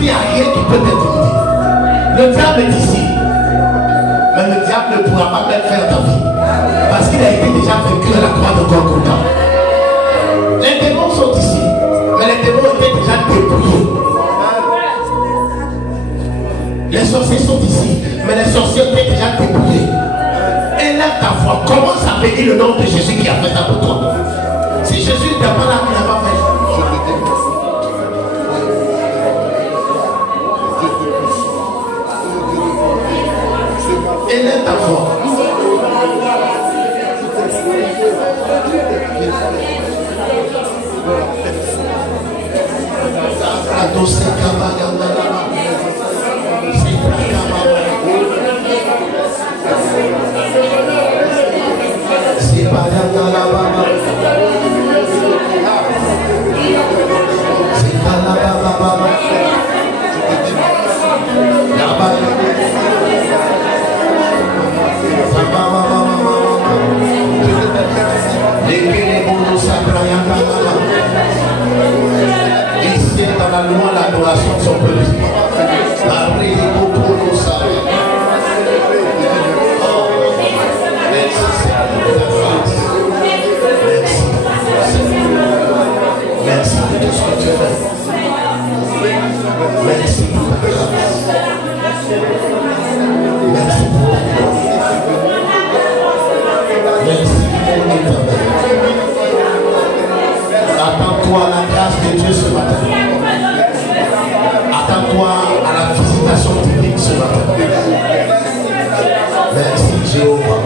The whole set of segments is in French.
qu'il n'y a rien qui peut t'intimider. Le diable est ici. Mais le diable ne pourra pas même faire ta vie. Parce qu'il a été déjà vaincu à la croix de Golgotha. Les démons sont ici. Mais les démons étaient déjà dépouillés. Les sorciers sont ici. Mais les sorciers étaient déjà dépouillés. Élève ta foi. Commence à bénir le nom de Jésus qui a fait ça pour toi. Si Jésus n'était pas là, il n'a pas fait. Élève ta foi. Ici dans la loi, l'adoration de son peuple. Merci pour tout ce que tu fais. Merci pour ta grâce. Merci pour ta grâce. Merci pour l'éternel. Attends-toi à la grâce de Dieu ce matin. Attends-toi à la visitation divine ce matin. Merci Jéhovah.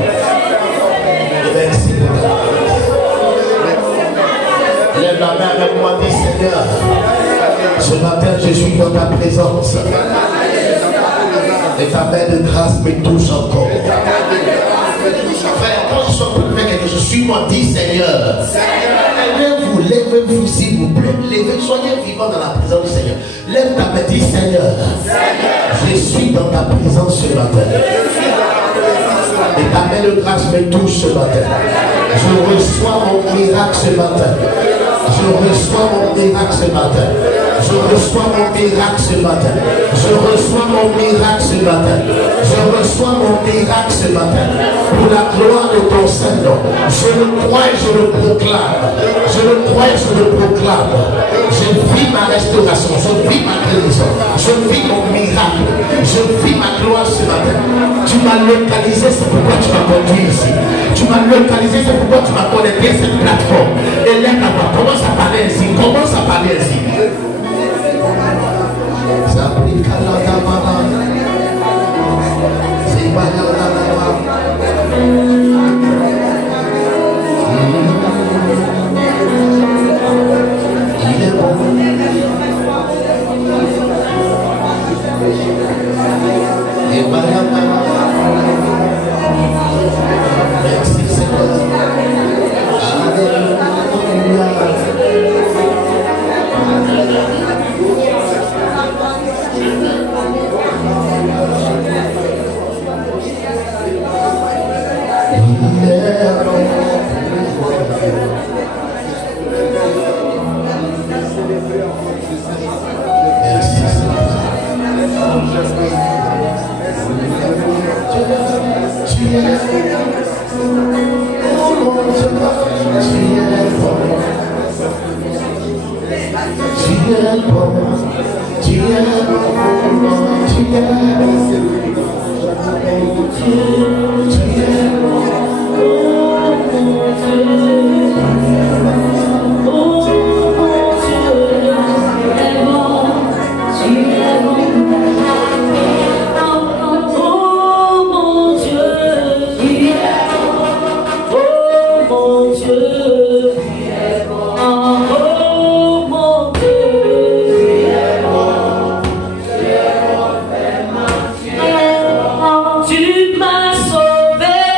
Merci pour ta grâce. Lève la main avec moi, dis Seigneur. Ce matin, je suis dans ta présence. Et ta main de grâce me touche encore. Frère, quand je suis en train de faire quelque chose, suis-moi, dis Seigneur. Lèvez-vous s'il vous plaît. Soyez vivants dans la présence du Seigneur. Lève ta main, dis Seigneur. Je suis dans ta présence ce matin. Et ta main de grâce me touche ce matin. Je reçois mon miracle ce matin. Je reçois mon miracle ce matin. Je reçois mon miracle ce matin. Je reçois mon miracle ce matin. Je reçois mon miracle ce matin. Pour la gloire de ton Saint-Nom. Je le crois et je le proclame. Je le crois et je le proclame. Je vis ma restauration. Je vis ma guérison. Je vis mon miracle. Je vis ma gloire ce matin. Tu m'as localisé, c'est pourquoi tu m'as conduit ici. Tu m'as localisé, c'est pourquoi tu m'as connecté à cette plateforme. Et là, commence à parler ainsi. Commence à parler ainsi. Il est bon. Merci Seigneur. Tu m'as sauvé.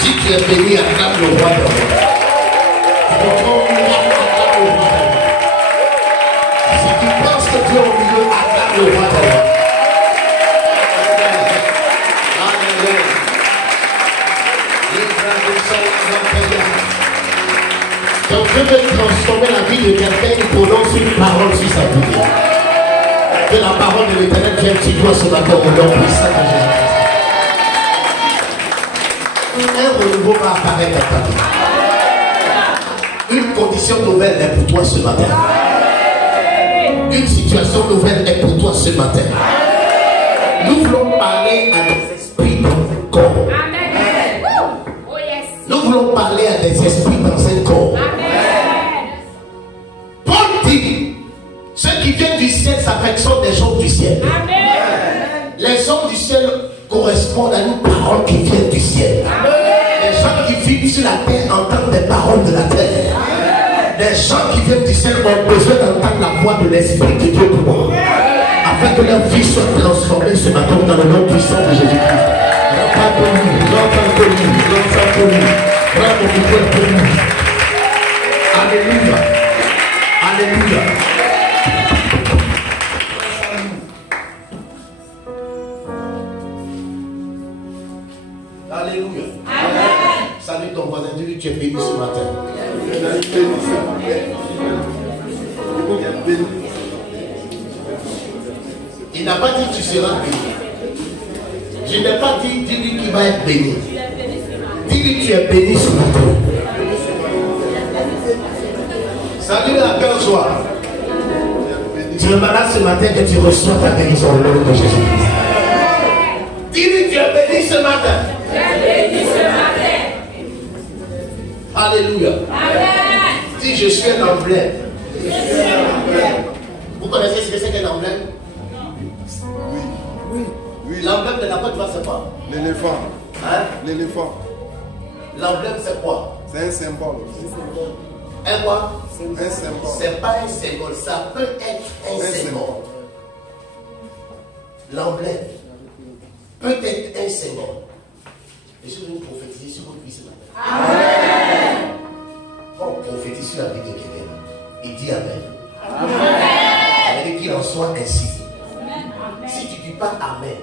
Si tu es béni, acclame le roi de roi. Si tu penses que tu es au milieu, acclame le le roi des rois. Donc je veux transformer la vie de quelqu'un qui prononce une parole sur sa vie. Que la parole de l'Éternel vienne sur toi ce matin au nom puissant de Jésus-Christ. Un renouveau va apparaître dans ta vie. Une condition nouvelle est pour toi ce matin. Une situation nouvelle est pour toi ce matin. Nous voulons parler à des esprits dans un corps. Nous voulons parler à des esprits dans un corps. Paul dit, ceux qui viennent du ciel s'affectionnent des gens du ciel. Les gens du ciel correspondent à une parole qui vient du ciel. Les gens qui vivent sur la terre entendent des paroles de la terre. Les gens qui viennent du ciel ont besoin d'entendre la voix de l'Esprit de Dieu pour moi, afin que leur vie soit transformée ce matin dans le nom puissant de Jésus-Christ. Alléluia. Alléluia. Alléluia. Salut ton voisin, dis-lui tu es béni ce matin. Il n'a pas dit tu seras béni. Je n'ai pas dit dis-lui qu'il va être béni. Dis-lui tu es béni ce matin. Salut la belle joie. Tu es malade ce matin que tu reçois ta guérison au nom de Jésus-Christ. Dis-lui tu es béni ce matin. Tu es béni ce matin. Alléluia. Amen. Dis je suis un emblème. Vous connaissez ce que c'est qu'un emblème? Oui. L'emblème de la Côte d'Ivoire c'est quoi? L'éléphant. Hein? L'éléphant. L'emblème c'est quoi? C'est un symbole. Un quoi? Un symbole. C'est pas un symbole, ça peut être un symbole. L'emblème peut être un symbole. Et je vais vous prophétiser sur votre vie ce matin. Amen. On prophétise sur la vie de quelqu'un. Il dit Amen. Amen. Ça veut dire qu'il en soit ainsi. Amen. Si tu ne dis pas Amen,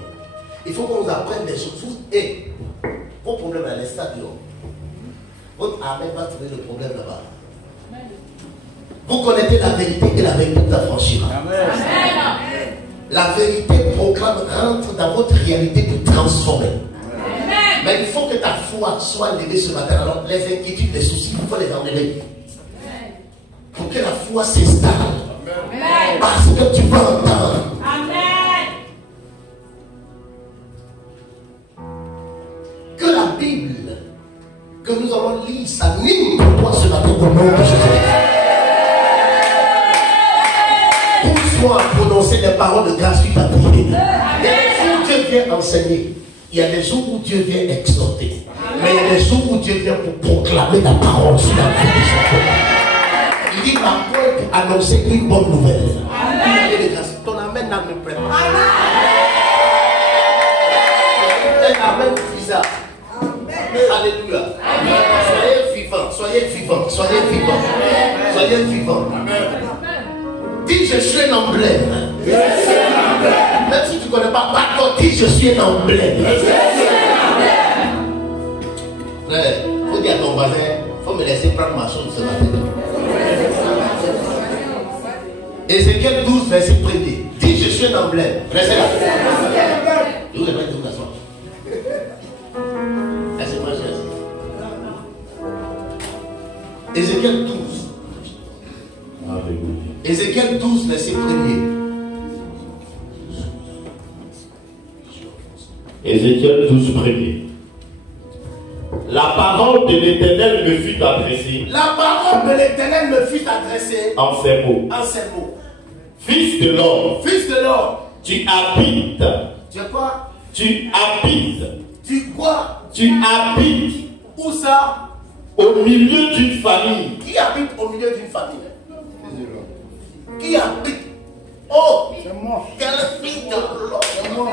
il faut qu'on nous apprenne des choses. Et vos problèmes à l'instant du haut. Votre Amen va trouver le problème là-bas. Vous connaissez la vérité et la vérité vous affranchira. Amen. La vérité proclame, rentre dans votre réalité pour transformer. Amen. Mais il faut que ta foi soit levée ce matin. Alors les inquiétudes, les soucis, il faut les enlever. Amen. Pour que la foi s'installe. Amen. Parce que tu vas entendre. Amen. Que la Bible que nous allons lire s'anime pour toi ce matin au nom de Jésus. Pousse-moi à prononcer des paroles de grâce sur ta prière. Il y a des jours où Dieu vient enseigner. Il y a des jours où Dieu vient exhorter. Mais il y a des jours où Dieu vient pour proclamer la parole sur la vie de son peuple. Il dit ma parole pour annoncer une bonne nouvelle. Amen. Ton amen n'a me prête pas. Un amen bizarre. Alléluia. Amen. Soyez vivants, soyez vivants, soyez vivants. Soyez vivants. Amen. Dis je suis un emblème. Même si tu ne connais pas, pardon, dis je suis un emblème. Frère, il faut dire à ton voisin, il faut me laisser prendre ma chose ce matin. Ézéchiel 12, verset 1er. Dis je suis un emblème. Restez là. Je vous ai pas dit de vous asseoir. Laissez-moi chercher. Ézéchiel 12. Ézéchiel 12, verset 1er. Ézéchiel 12, 1er. La parole de l'Éternel me fut adressée. La parole de l'Éternel me fut adressée. En ces mots. En ces mots. Fils de l'homme. Fils de l'homme. Tu habites. Tu es quoi? Tu habites. Tu quoi? Tu habites. Où ça? Au milieu d'une famille. Qui habite au milieu d'une famille? Qui habite? Oh! C'est moi. Quel fils de l'homme? C'est moi.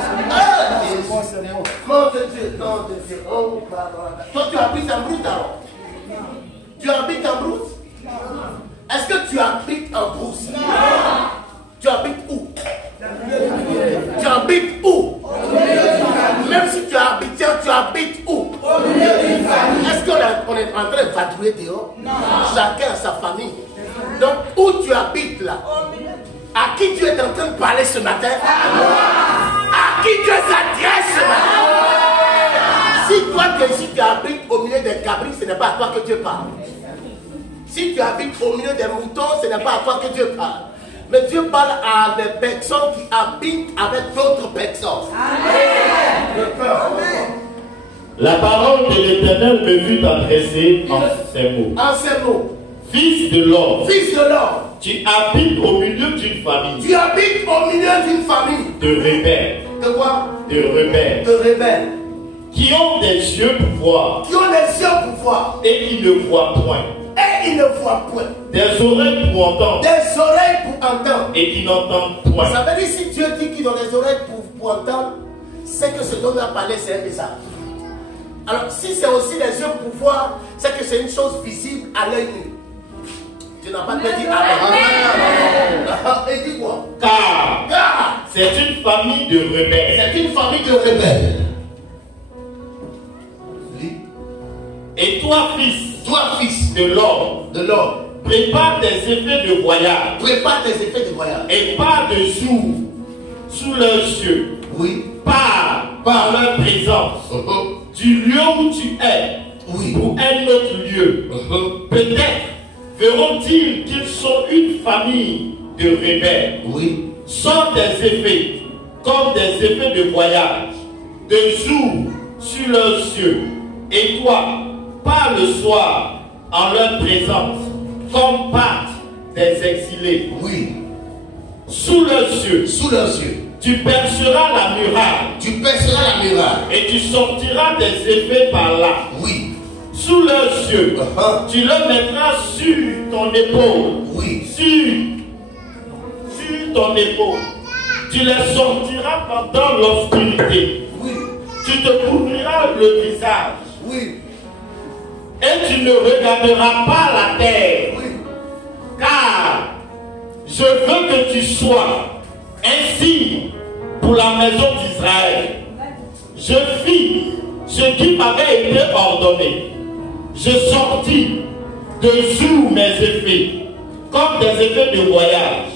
Mon Dieu, nom de Dieu. Oh, toi, tu habites en Brousse alors? Tu habites en Brousse? Est-ce que tu habites en Brousse? Tu habites où? qui Dieu est en train de parler ce matin? À qui Dieu s'adresse ce matin? Si toi tu habites au milieu des cabris, ce n'est pas à toi que Dieu parle. Si tu habites au milieu des moutons, ce n'est pas à toi que Dieu parle. Mais Dieu parle à des personnes qui habitent avec d'autres personnes. Amen. La parole de l'Éternel me fut adressée en ces mots. En ces mots. Fils de l'homme. Fils de l'homme. Tu habites au milieu d'une famille. Tu habites au milieu d'une famille. De rebelles. De quoi? De rebelles. De rebelles. Qui ont des yeux pour voir. Qui ont des yeux pour voir. Et qui ne voient point. Et ils ne voient point. Des oreilles pour entendre. Des oreilles pour entendre. Et qui n'entendent point. Ça veut dire si Dieu dit qu'ils ont des oreilles pour entendre, c'est que ce dont on a parlé, c'est un message. Alors si c'est aussi des yeux pour voir, c'est que c'est une chose visible à l'œil nu. Tu n'as pas dit Amen. Et dis quoi? Car c'est une famille de rebelles. C'est une famille de rebelles. Et toi, fils de l'homme, prépare tes effets de voyage. Prépare tes effets de voyage. Et pars de sous leurs yeux. Oui. Pars par leur présence. Du lieu où tu es. Oui. Pour un autre lieu. Peut-être verront-ils qu'ils sont une famille de rebelles. Oui. Sans des effets, comme des effets de voyage, de jour sur leurs yeux. Et toi, pars le soir en leur présence, comme partent des exilés. Oui. Sous leurs yeux. Sous leurs yeux. Tu perceras la muraille. Tu perceras la muraille. Et tu sortiras des effets par là. Oui. Sous leurs yeux. Tu le mettras sur ton épaule. Oui. Sur ton épaule. Tu les sortiras pendant l'obscurité. Oui. Tu te couvriras le visage. Oui. Et tu ne regarderas pas la terre. Oui. Car je veux que tu sois ainsi pour la maison d'Israël. Je fis ce qui m'avait été ordonné. Je sortis de jour mes effets, comme des effets de voyage.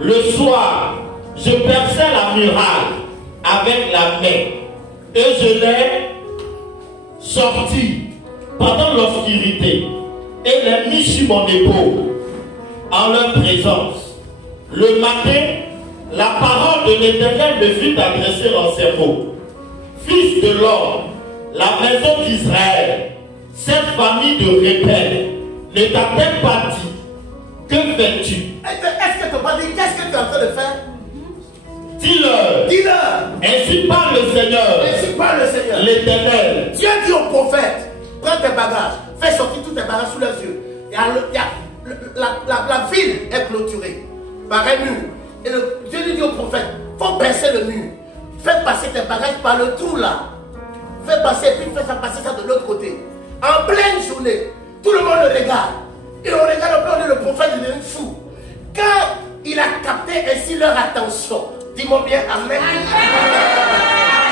Le soir, je perçais la muraille avec la main et je l'ai sorti pendant l'obscurité et l'ai mis sur mon épaule en leur présence. Le matin, la parole de l'Éternel me fut adressée en ces mots. Fils de l'homme, la maison d'Israël, cette famille de rebelles, ne t'a-t-elle pas dit? Que fais-tu? Est-ce que tu n'as pas dit qu'est-ce que tu es en train de faire? Dis-leur. Dis-leur. Ainsi parle le Seigneur. Ainsi parle le Seigneur. L'Éternel. Dieu dit au prophète, prends tes bagages, fais sortir tous tes bagages sous leurs yeux. La ville est clôturée par un mur. Et Dieu dit au prophète, faut percer le mur. Fais passer tes bagages par le trou là. Fais passer, puis fais passer ça de l'autre côté. En pleine journée, tout le monde le regarde. Et on regarde, on dit le prophète est devenu fou. Quand il a capté ainsi leur attention, dis-moi bien Amen.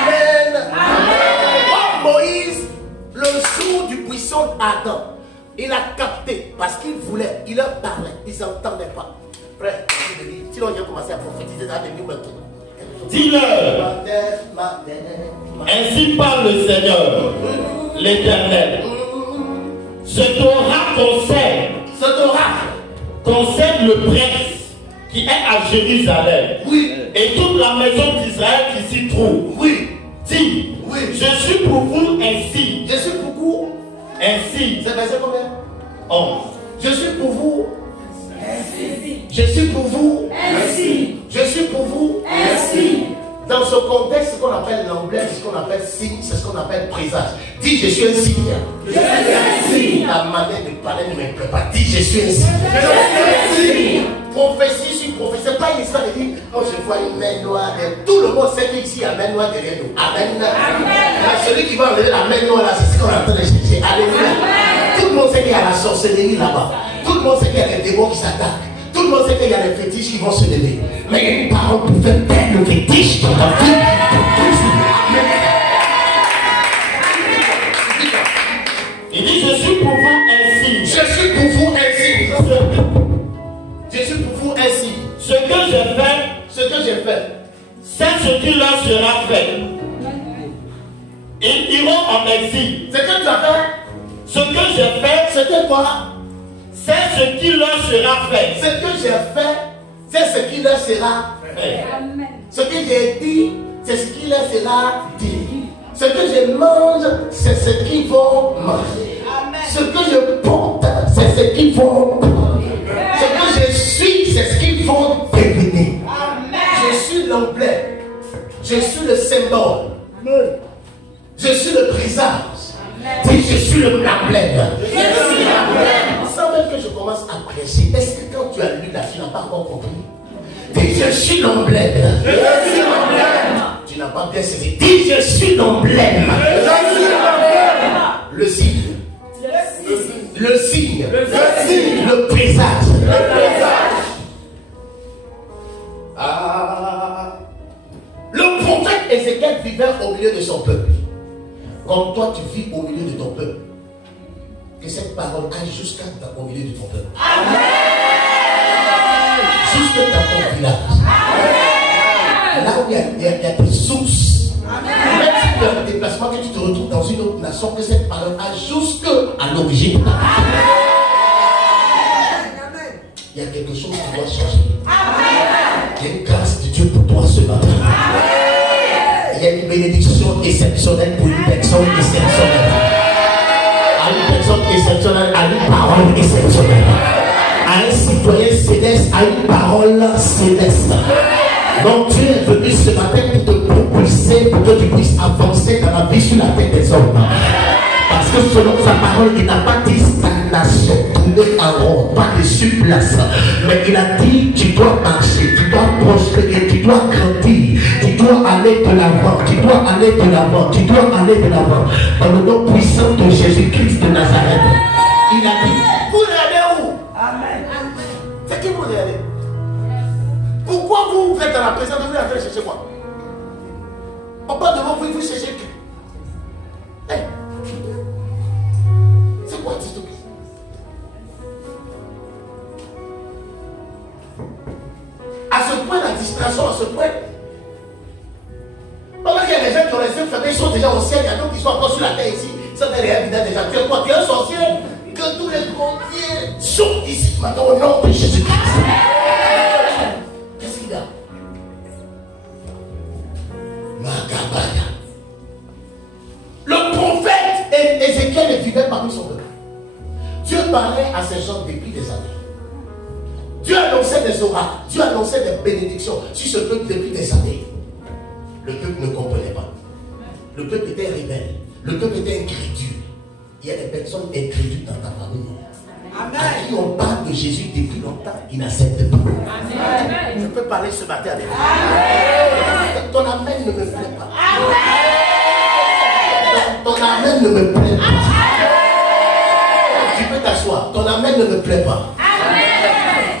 Amen. Amen. Comme Moïse, le jour du buisson ardent, il a capté parce qu'il voulait, il leur parlait, ils n'entendaient pas. Frère, si l'on vient commencer à prophétiser, ça va devenir maintenant. Dis-leur. Ainsi parle le Seigneur, l'Éternel. Ce Torah concerne le prince qui est à Jérusalem. Oui. Et toute la maison d'Israël qui s'y trouve. Oui. Dis. Oui. Je suis pour vous ainsi. Je suis pour vous. Ainsi. C'est verset combien? 11. Je suis pour vous. Ainsi. Je suis pour vous. Ainsi. Je suis pour vous. Ainsi. Dans ce contexte, ce qu'on appelle l'emblème, ce qu'on appelle signe, c'est ce qu'on appelle présage. Dis, je suis un signe. Je suis ainsi. La manière de parler ne m'imprègne pas. Dis, je suis un signe. Je suis ainsi. Prophétie sur prophétie. C'est pas une histoire de dire, quand je vois une main noire, tout le monde sait qu'ici, il y a une main noire derrière nous. Amen. Mais celui qui va enlever la main noire là, c'est ce qu'on est en train de chercher. Alléluia. Tout le monde sait qu'il y a la sorcellerie là-bas. Tout le monde sait qu'il y a des démons qui s'attaquent. Tout le monde sait qu'il y a des fétiches qui vont se lever. Mais il y a une parole pour faire taire le fétiche dans ta vie. Il dit, je suis pour vous ainsi. Je suis pour vous ainsi. Je suis pour vous ainsi. Ce que j'ai fait, c'est ce qui leur sera fait. Ils iront en exil. Ce que tu as fait, Ce que j'ai fait, c'était quoi? c'est ce qui leur sera fait. Ce que j'ai fait, c'est ce qui leur sera fait. Ce que j'ai dit, c'est ce qui leur sera dit. Ce que je mange, c'est ce qu'ils vont manger. Ce que je porte, c'est ce qu'ils vont porter. Ce que je suis, c'est ce qu'ils vont devenir. Je suis l'emblème. Je suis le symbole. Je suis le présage. Dis, je suis l'emblème. Sans même que je commence à prêcher, est-ce que quand tu as lu là, tu n'as pas encore compris? Dis, je suis l'emblème. Tu n'as pas bien saisi. Dis, je suis l'emblème. Le signe. Le signe. Le présage. Le prophète Ézéchiel vivait au milieu de son peuple. Comme toi tu vis au milieu de ton peuple. Que cette parole aille jusqu'au milieu de ton peuple. Jusque dans ton village. Là où il y a des sources. Même si tu as un déplacement, que tu te retrouves dans une autre nation, que cette parole aille jusqu'à l'origine. Il y a quelque chose qui doit changer. Il y a une grâce de Dieu pour toi ce matin. Il y a une bénédiction exceptionnelle pour une personne exceptionnelle. À une personne exceptionnelle, à une parole exceptionnelle. À un citoyen céleste, à une parole céleste. Donc Dieu est venu ce matin pour te propulser, pour que tu puisses avancer dans la vie sur la tête des hommes. Parce que selon sa parole, il n'a pas dit stagnation, tourner en rond, pas de surplace. Mais il a dit, tu dois marcher, tu dois prospérer, tu dois grandir, tu dois aller de l'avant, tu dois aller de l'avant, tu dois aller de l'avant. Dans le nom puissant de Jésus-Christ de Nazareth, il a dit, vous regardez où? Amen. C'est qui vous regardez? Pourquoi vous êtes dans la présence de vous en train de chercher quoi? On parle devant vous, vous cherchez qui? Hey. C'est quoi cette stupide? À ce point, la distraction, à ce point. Pendant qu'il y a des gens qui ont les yeux fermés, ils sont déjà au ciel, il y a d'autres qui sont encore sur la terre ici. Ça n'a rien évident déjà. Tu es quoi? Tu es un sorcier? Que tous les grandiers sortent ici maintenant au nom de Jésus-Christ. Qu'est-ce qu'il y a? Le prophète Ézéchiel vivait parmi son peuple. Dieu parlait à ces gens depuis des années. Dieu annonçait des oracles, Dieu annonçait des bénédictions sur ce peuple depuis des années. Le peuple ne comprenait pas. Le peuple était rebelle. Le peuple était incrédule. Il y a des personnes incrédules dans ta famille. Amen. À qui on parle de Jésus depuis longtemps, ils n'acceptent pas. Amen. Je peux parler ce matin avec vous. Ton amen ne me plaît pas. Amen. Ton amen ne me plaît pas. Tu peux t'asseoir. Ton amen ne me plaît pas.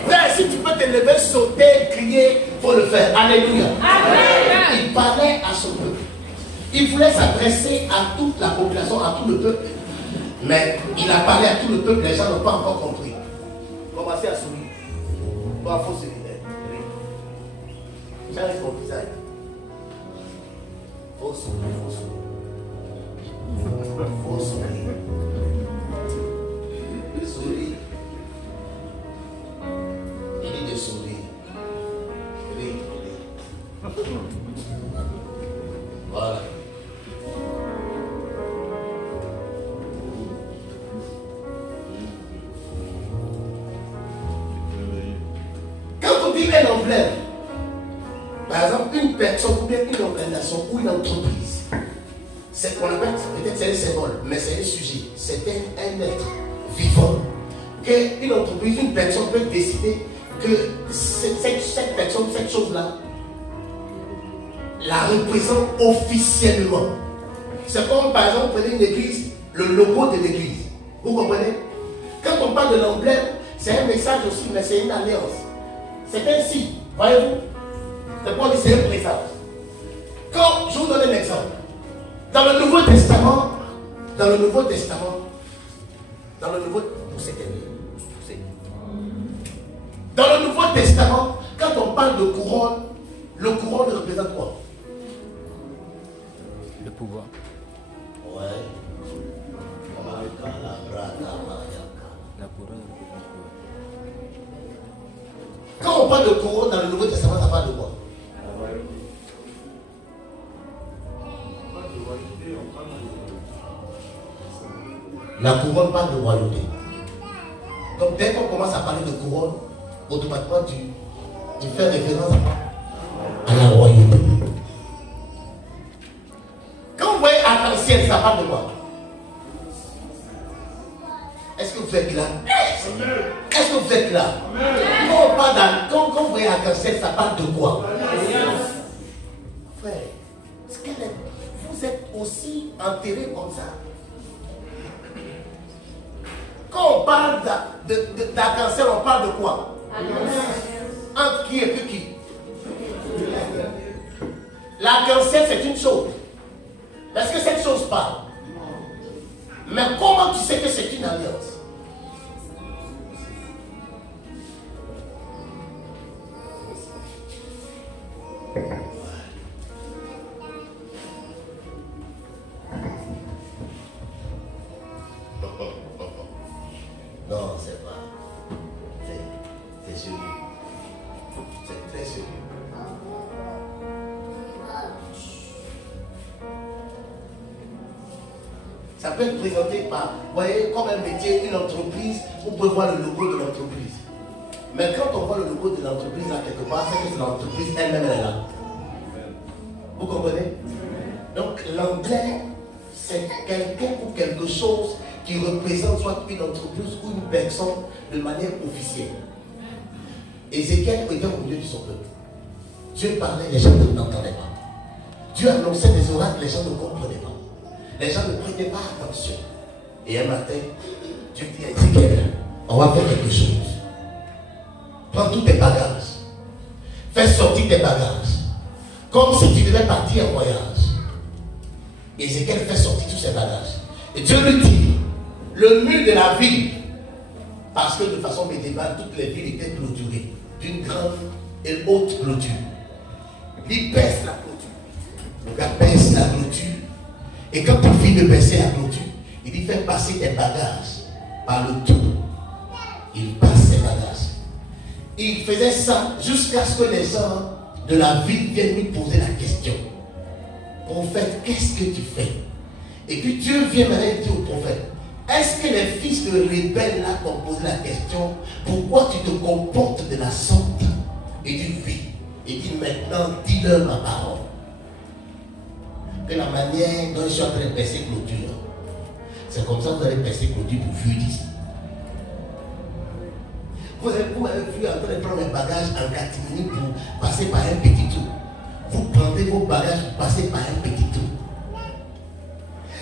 Frère, si tu peux te lever, sauter, crier, il faut le faire. Alléluia. Amen. Il parlait à son peuple. Il voulait s'adresser à toute la population, à tout le peuple. Mais il a parlé à tout le peuple, les gens n'ont pas encore compris. Commencez à sourire. Bon, il faut se lever. Change ton visage. Il faut sourire, il faut sourire. Il faut sourire. Sourire. Il dit de sourire. Sourire. Voilà. Un emblème, par exemple une personne ou bien une organisation ou une entreprise, c'est qu'on appelle peut-être c'est un symbole, mais c'est un sujet, c'est un être vivant. Qu'une entreprise, une personne peut décider que cette personne, cette chose-là, la représente officiellement. C'est comme par exemple, vous prenez une église, le logo de l'église. Vous comprenez? Quand on parle de l'emblème, c'est un message aussi, mais c'est une alliance. C'est un signe, voyez-vous? C'est pour c'est un présage. Quand je vous donne un exemple, dans le Nouveau Testament, dans le Nouveau Testament, quand on parle de couronne, le couronne représente quoi? Le pouvoir. Ouais. La couronne représente quoi? Quand on parle de couronne dans le Nouveau Testament, ça parle de quoi? La couronne parle de royauté. Donc dès qu'on commence à parler de couronne, automatiquement tu fais référence à la royauté. Quand vous voyez arc-en-ciel, ça parle de quoi? Est-ce que vous êtes là? Est-ce que vous êtes là? Quand vous voyez arc-en-ciel, ça parle de quoi? Frère, vous êtes aussi enterrés comme ça. Quand on parle d'arc-en-ciel, on parle de quoi? Entre qui et puis qui? L'arc-en-ciel, c'est une chose. Est-ce que cette chose parle? Mais comment tu sais que c'est une alliance? Non, c'est pas. C'est sérieux. C'est très sérieux. Ça peut être présenté par, vous voyez, comme un métier, une entreprise, vous pouvez voir le logo de l'entreprise. Mais quand on voit le logo de l'entreprise là quelque part, c'est que c'est l'entreprise elle-même, elle est là. Vous comprenez? Donc l'anglais, c'est quelqu'un ou quelque chose qui représente soit une entreprise ou une personne de manière officielle. Ézéchiel était au milieu de son peuple. Dieu parlait, les gens n'entendaient pas. Dieu annonçait des oracles, les gens ne comprenaient pas. Les gens ne prêtaient pas attention. Et un matin, Dieu dit à Ézéchiel, on va faire quelque chose. Prends tous tes bagages. Fais sortir tes bagages. Comme si tu devais partir en voyage. Ézéchiel fait sortir tous ses bagages. Et Dieu lui dit, le mur de la ville, parce que de façon médiévale, toutes les villes étaient clôturées d'une grande et haute clôture. Il baisse la clôture. Le gars baisse la clôture. Et quand il finit de baisser la clôture, il dit fais passer tes bagages par le tour. Il passe ses bagages. Il faisait ça jusqu'à ce que les gens de la ville viennent lui poser la question. Prophète, qu'est-ce que tu fais? Et puis Dieu vient maintenant dire au prophète, est-ce que les fils de rebelles là t'ont posé la question, pourquoi tu te comportes de la sorte? Et dit oui. Et dit maintenant, dis-leur ma parole. Que la manière dont je suis en train de percer clôture, c'est comme ça que vous allez percer clôture pour fuir d'ici. Vous m'avez vu en train de prendre mes bagages en catimini pour passer par un petit tour. Vous prenez vos bagages pour passer par un petit tour.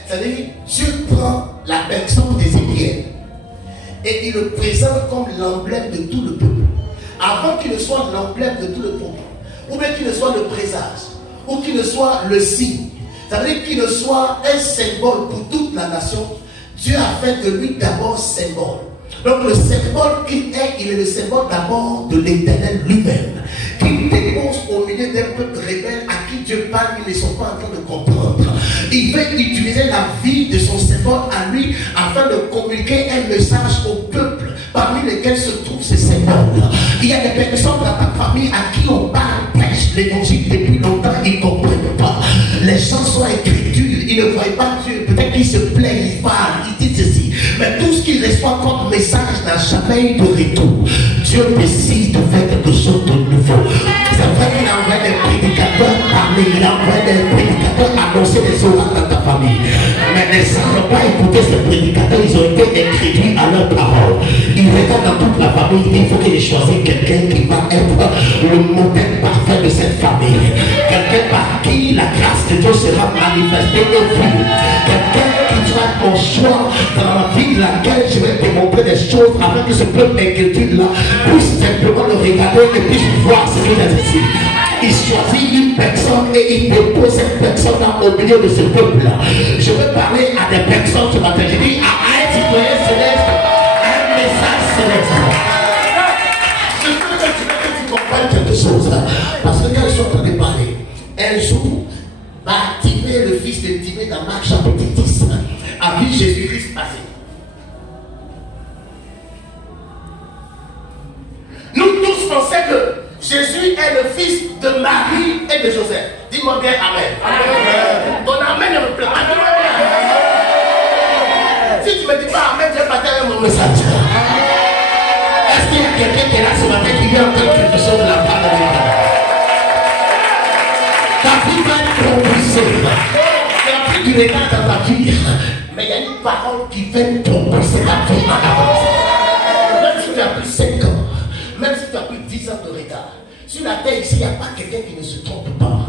C'est-à-dire que Dieu prend la personne d'Ézéchiel et il le présente comme l'emblème de tout le peuple. Avant qu'il ne soit l'emblème de tout le peuple, ou bien qu'il ne soit le présage, ou qu'il ne soit le signe, c'est-à-dire qu'il ne soit un symbole pour toute la nation, Dieu a fait de lui d'abord symbole. Donc le symbole qu'il est, il est le symbole d'abord de l'Éternel lui-même, qui dépose au milieu d'un peuple rebelle à qui Dieu parle, ils ne sont pas en train de comprendre. Il veut utiliser la vie de son symbole à lui afin de communiquer un message au peuple parmi lesquels se trouvent ces symboles. Il y a des personnes dans ta famille à qui on parle, prêche l'évangile depuis longtemps, ils ne comprennent pas. Les gens sont incrédules, ils ne voient pas Dieu. Peut-être qu'ils se plaignent, ils parlent, ils disent ceci. Mais tout ce qu'ils reçoivent comme message n'a jamais eu de retour. Dieu décide de faire quelque chose de nouveau. C'est vrai qu'il envoie des prédicateurs parler, il envoie des prédicateurs annoncer les oracles dans ta famille. Mais les gens n'ont pas écouté ces prédicateurs, ils ont été incrédules à leur parole. Ils regardent dans toute la famille, il faut qu'il choisisse quelqu'un qui va être le modèle parfait de cette famille. Quelqu'un par qui la grâce de Dieu sera manifestée au vous. Quelqu'un qui sera ton choix dans la vie de laquelle je vais te montrer des choses afin que ce peuple incrédule-là puisse simplement le regarder et puisse voir ce qu'il est ici. Il choisit une personne et il dépose cette personne-là au milieu de ce peuple-là. Je veux parler à des personnes ce matin. Je dis à un citoyen céleste, un message céleste. Je veux que tu comprennes quelque chose. Parce que quand ils sont en train de parler, un jour, Timée, le fils de Timée, dans Marc chapitre 10, a vu Jésus-Christ passer. Nous tous pensions que Jésus est le fils de Marie et de Joseph. Dis-moi bien Amen. Amen. Ton Amen ne me plaît pas. Si tu ne me dis pas Amen, je vais partir avec mon message. Est-ce qu'il y a quelqu'un qui est là ce matin qui vient entendre quelque chose de la part de Dieu? Ta vie va être propulsée. Tu as pris du retard dans ta vie. Mais il y a une parole qui fait propulser ta vie en avance. Même si tu as pris 5 ans, même si tu as pris 10 ans de retard, sur la terre ici, il n'y a pas quelqu'un qui ne se trompe pas.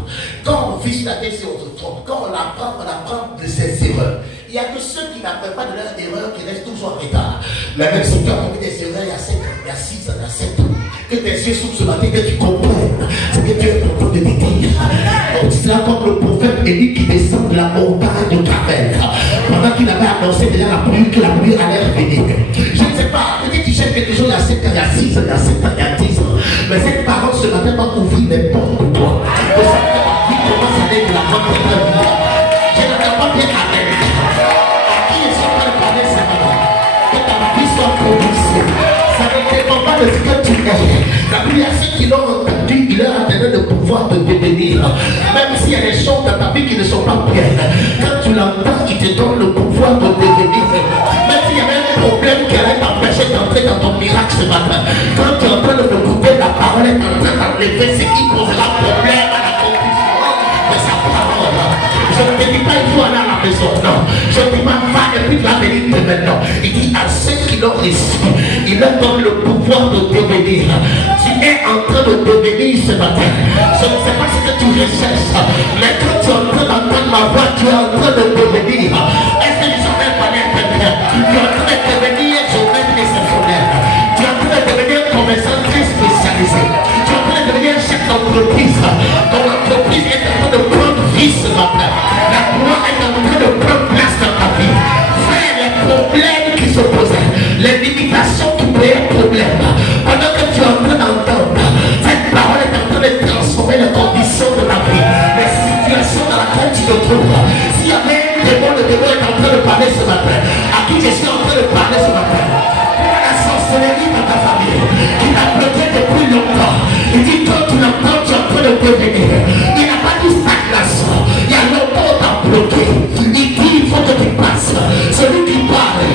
Quand on vit sur la terre ici, on se trompe. Quand on apprend de ses erreurs. Il n'y a que ceux qui n'apprennent pas de leurs erreurs qui restent toujours en retard. Mais même si tu as commis des erreurs il y a 5 ans, il y a 6 ans, il y a 7 ans, que tes yeux s'ouvrent ce matin, que tu comprennes ce que Dieu est en train de te dire. Donc tu seras comme le prophète Élie qui descend de la montagne de Carmel. Pendant qu'il avait annoncé déjà la pluie, que la pluie allait revenir. Je ne sais pas, peut-être tu cherches quelque chose il y a 5 ans, il y a 6 ans, il y a 7 ans, il y a 10 ans. Mais cette parole ce matin va ouvrir les portes de toi. De ça que ta vie commence à être la porte de ta vie. Je n'entends pas bien Amen. Ça ne dépend pas de ce que tu es. La Bible a ceux qui l'ont entendu, il leur a donné le pouvoir de devenir. Même s'il y a des choses dans ta vie qui ne sont pas bien, quand tu l'entends, il te donne le pouvoir de devenir. Même s'il y avait un problème qui allait t'empêcher d'entrer dans ton miracle ce matin, quand tu es en train de me couper, la parole est en train d'enlever ce qui posera problème à la conclusion de sa parole. Je ne te dis pas il faut aller à la maison, non. Je ne dis pas va et puis la vérité maintenant. Il dit à ceux qui l'ont reçu, il leur donne le pouvoir de devenir. Tu es en train de devenir ce matin. Je ne sais pas ce que tu recherches, mais quand tu es en train d'entendre ma voix, tu es en train de devenir. Est-ce que tu savais pas quelqu'un? Tu es en train de devenir journaliste exceptionnel. Tu es en train de devenir commerçant très spécialisé. Tu es en train de devenir chef d'entreprise. Ton entreprise est en train de prendre vie ce matin. La gloire est en train de prendre place dans ta vie. Frère, les problèmes qui se posaient, les limitations qui créaient problème, pendant que tu es en train d'entendre, cette parole est en train de transformer les conditions de la vie, les situations dans lesquelles tu te trouves. S'il y avait un démon, le démon est en train de parler ce matin. À qui je suis en train de parler ce matin? La sorcellerie dans ta famille, qui t'a bloqué depuis longtemps. Il dit quand tu l'entends, tu es en train de devenir. Il n'a pas dit stagnation. Il y a longtemps on t'a bloqué. Il dit il faut que tu passes. Celui qui parle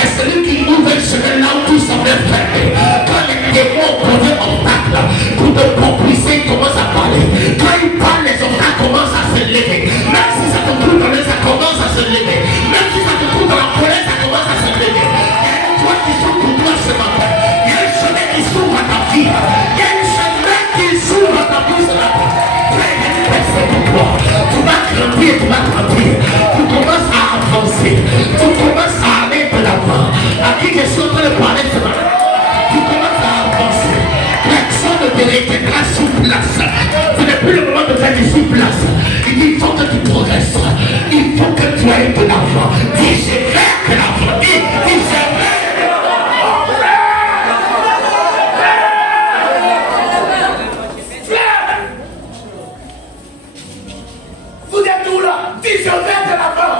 est celui qui ouvre le chemin là où tout semblait fermé. Quand les démons prenaient obstacle pour te propulser, il commence à parler. Quand il parle, les obstacles commencent à se lever. Même si ça te trouve dans les, ça commence à se lever. Même si ça te trouve dans la colère, ça commence à se lever. Il y a une joie qui s'ouvre pour toi ce matin. Il y a un chemin qui s'ouvre à ta vie. Il y a un chemin qui s'ouvre à ta vie ce matin. Tu vas grandir, tu vas grandir. Tu commences à avancer. Tu commences à aller de l'avant. À qui je suis en train de parler ce matin? Tu commences à avancer. Personne ne te retiendra sous place. Ce n'est plus le moment de faire du sous place. Il dit il faut que tu progresses. Il faut que tu ailles de l'avant. Dis je vais de l'avant. Dis je vais. Vous êtes où là? Dis je vais de l'avant.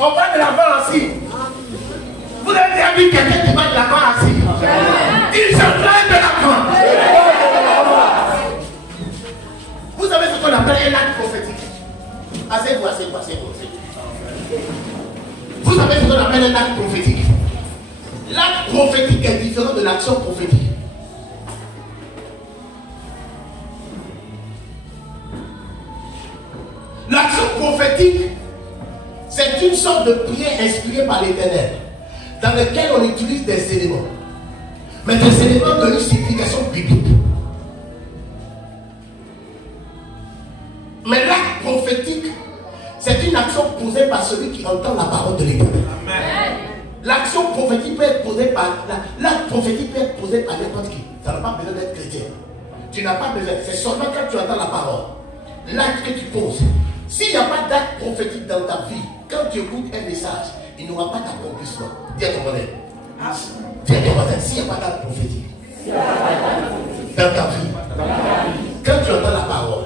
On va de l'avant aussi. Vous avez déjà vu quelqu'un qui va de l'avant assis? Dis je vais de l'avant. Vous savez ce qu'on appelle un acte prophétique? Asseyez-vous, asseyez-vous, asseyez-vous. Vous savez ce qu'on appelle un acte prophétique? L'acte prophétique est différent de l'action prophétique. L'action prophétique, c'est une sorte de prière inspirée par l'Éternel, dans laquelle on utilise des éléments. Mais des éléments de une signification biblique. Mais l'acte prophétique, c'est une action posée par celui qui entend la parole de l'Éternel. L'action prophétique peut être posée par l'acte prophétique peut être posé par n'importe qui. Ça n'a pas besoin d'être chrétien. Tu n'as pas besoin. C'est seulement quand tu entends la parole, l'acte que tu poses. S'il n'y a pas d'acte prophétique dans ta vie, quand tu écoutes un message, il n'y aura pas d'accomplissement. Dis à ton voisin. Dis à ton voisin, s'il n'y a pas d'acte prophétique, Dans ta vie. Quand tu entends la parole,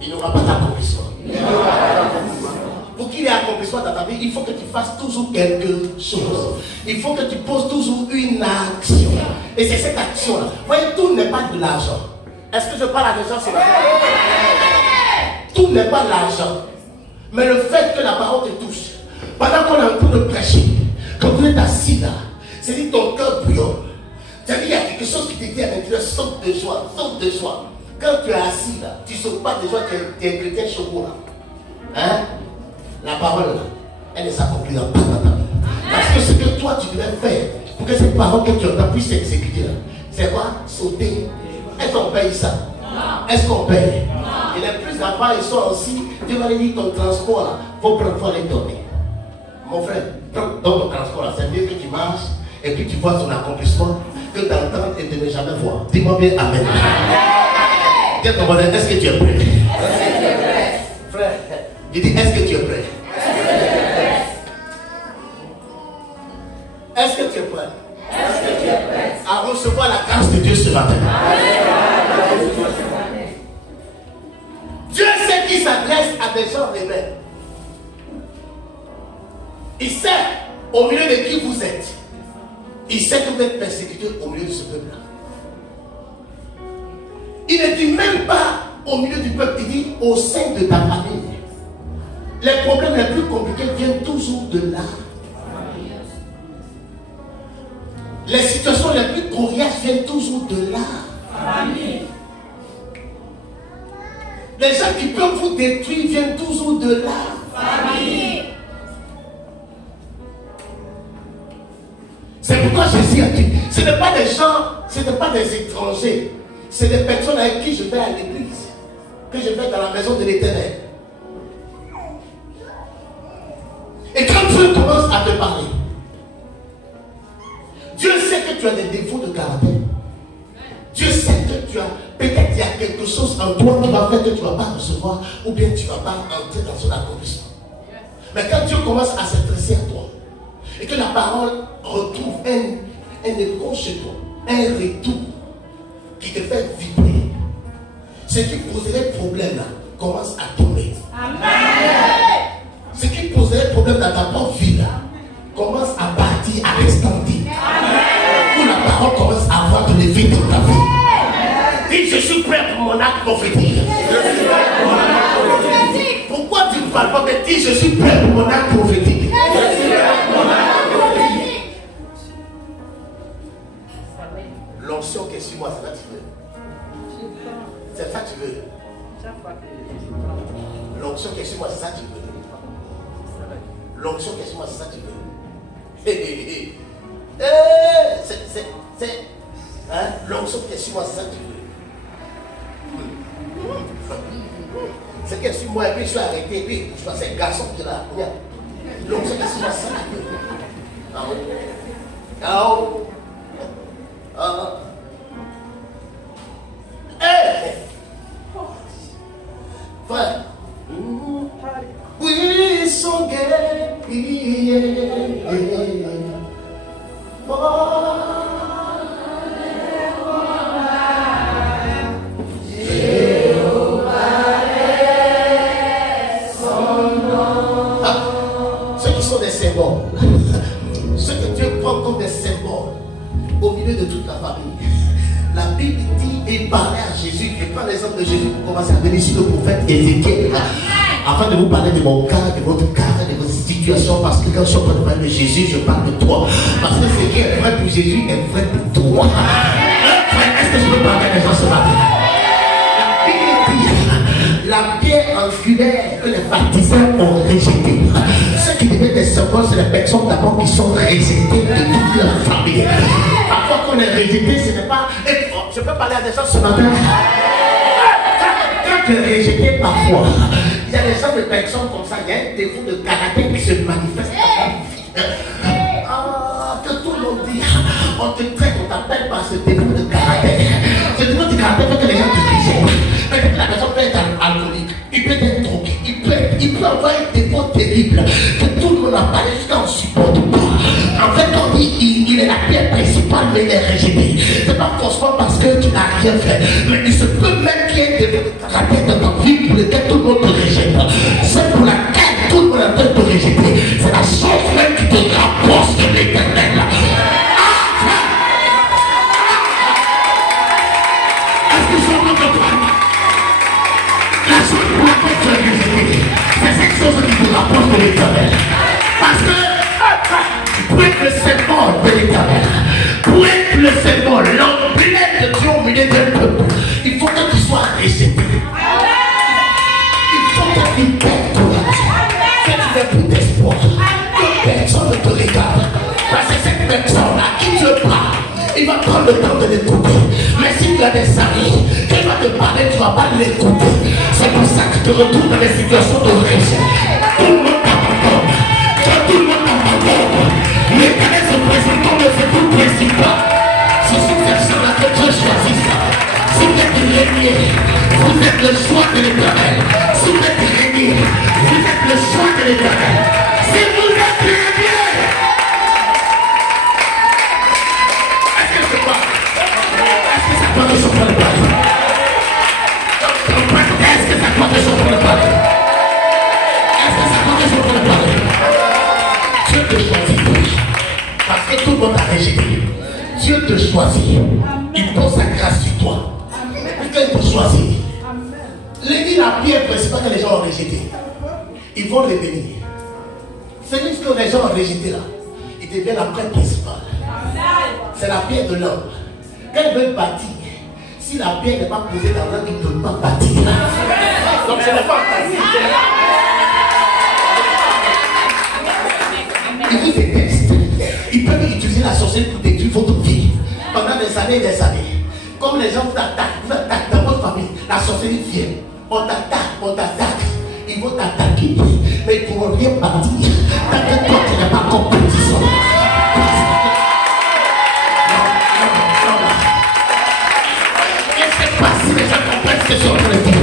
il n'y aura pas d'accomplissement. Pour qu'il y ait accomplissement dans ta vie, il faut que tu fasses toujours quelque chose. Il faut que tu poses toujours une action. Et c'est cette action-là. Voyez, tout n'est pas de l'argent. Est-ce que je parle à des gens sur la terre? Tout n'est pas de l'argent. Mais le fait que la parole te touche, pendant qu'on est en train de prêcher, quand vous êtes assis là, c'est-à-dire ton cœur bouillonne. C'est-à-dire qu'il y a quelque chose qui te dit à l'intérieur, saute de joie, saute de joie. Quand tu es assis là, tu ne sautes pas de joie, tu es un chrétien chaud là. Hein? La parole là, elle ne s'accomplira pas dans ta vie. Parce que ce que toi tu devais faire pour que cette parole que tu entends puisse s'exécuter là, c'est quoi? Sauter. Est-ce qu'on paye ça? Est-ce qu'on paye? Et les plus d'enfants, ils sont aussi, Dieu va aller dire ton transport là, faut aller donner. Mon frère, dans ton transport là, c'est mieux que tu marches et que tu vois son accomplissement que d'entendre et de ne jamais voir. Dis-moi bien Amen. Dis ton voisin, est-ce que tu es prêt? Frère, il dit, est-ce que tu es prêt? Est-ce que tu es prêt? À recevoir la grâce de Dieu ce matin. Dieu sait qu'il s'adresse à des gens rebelles. Il sait au milieu de qui vous êtes. Il sait que vous êtes persécutés au milieu de ce peuple-là. Il ne dit même pas au milieu du peuple, il dit au sein de ta famille. Les problèmes les plus compliqués viennent toujours de là. Les situations les plus coriaces viennent toujours de là. Les gens qui peuvent vous détruire viennent toujours de là. C'est pourquoi Jésus a dit, ce n'est pas des gens, ce n'est pas des étrangers, c'est des personnes avec qui je vais à l'église, que je vais dans la maison de l'Éternel. Et quand Dieu commence à te parler, Dieu sait que tu as des défauts de caractère. Dieu sait que tu as, peut-être il y a quelque chose en toi qui va faire que tu ne vas pas recevoir, ou bien tu ne vas pas entrer dans son accomplissement. Mais quand Dieu commence à s'adresser à toi, et que la parole retrouve un écho chez toi, un retour qui te fait vibrer, ce qui poserait problème là commence à tomber. Amen. Ce qui poserait problème dans ta propre vie là commence à partir à l'instant T. Où la parole commence à avoir de l'effet dans ta vie. Dis, je suis prêt pour mon acte prophétique. Pourquoi tu ne parles pas, mais dis, je suis prêt pour mon acte prophétique. L'onction qui est sur moi, c'est ça que tu veux. C'est ça que tu veux. L'onction qui est sur moi, c'est ça que tu veux. L'onction qui est sur moi, c'est ça que tu veux. Hein? L'onction qui est sur moi, c'est ça que tu veux. C'est qu'elle est sur moi, et puis je suis arrêté, et puis je vois c'est un garçon qui est là. L'onction qui est sur moi, c'est ça que tu veux. Frère, oui, son ceux qui sont des symboles, ceux que Dieu prend comme des symboles au milieu de toute la famille. La Bible dit et parlait à Jésus. Je prends l'exemple de Jésus pour commencer à venir sur le prophète Ézéchiel, afin de vous parler de mon cas, de votre cas, de votre situation, parce que quand je parle de Jésus, je parle de toi. Parce que ce qui est vrai pour Jésus est vrai pour toi. Est-ce que je peux parler à des gens ce matin? La Bible dit la pierre angulaire que les baptisants ont rejetée. Ceux qui devaient des symboles, c'est les personnes d'abord qui sont rejetées de toute leur famille. Parfois qu'on est rejeté, ce n'est pas. Je peux parler à des gens ce matin. Quand tu es rejeté parfois, il y a des gens de personnes comme ça, il y a un défaut de caractère qui se manifeste dans ta vie. Que tout le monde dit, on te traite, on t'appelle par ce défaut de caractère. Ce défaut de caractère fait que les gens te rejettent. Peut-être que la personne peut être alcoolique, il peut être drogué, il peut avoir un défaut terrible que tout le monde a parlé jusqu'à on ne supporte pas. En fait, on dit il est la pierre principale, mais il est rejeté. rien fait. Mais il se peut même qu'il y ait des ratés dans ta vie pour lesquels tout le monde te rejette. C'est pour laquelle tout le monde est en train de te rejeter. C'est la chose même qui te rapproche de l'éternel. Est-ce que je peux comprendre? La chose pour laquelle tu es rejeté, c'est cette chose qui te rapproche de l'éternel. Parce que pour être le symbole de l'éternel, pour être le symbole, l'emblème de Dieu au milieu d'un peuple, il faut que tu sois rejeté. Il faut que tu perdes courage. Que tu n'aies plus d'espoir. Que personne ne te regarde. Parce que cette personne à qui tu parles, il va prendre le temps de l'écouter. Mais si tu as des amis qui vont te parler, tu ne vas pas l'écouter. C'est pour ça que tu te retrouves dans les situations de rejet. Tout le monde t'abandonne. Tout le monde t'abandonne. L'éternel se présente comme le secours principal. C'est cette personne-là que Dieu choisit ça. Si vous êtes régné, vous êtes le choix de l'éternel. Si vous êtes régné, vous êtes le choix de l'éternel. Si vous êtes régné, est-ce que je parle? Est-ce que ça doit te surprendre le parler? Est-ce que ça doit te surprendre le parler? Est-ce que ça doit te surprendre le parler? Dieu te choisit. Parce que tout le monde a rejeté. Dieu te choisit. Il pose sa grâce sur toi. Et quand il te choisit, la pierre principale que les gens ont rejetée, ils vont revenir. C'est juste que les gens ont rejeté là. Il devient la pierre principale. C'est la pierre de l'homme. Quand ils veulent bâtir, si la pierre n'est pas posée dans l'homme, ils ne peuvent pas bâtir. Donc ce n'est pas facile. Ils vous détestent. Ils peuvent utiliser la sorcellerie pour détruire votre vie pendant des années et des années. Comme les gens vous attaquent dans votre famille, la sorcellerie vient. On t'attaque. Ils vont t'attaquer, mais ils ne pourront rien bâtir. Tant que toi tu n'es pas compétition. Je ne sais pas si les gens comprennent ce que je suis en train de dire.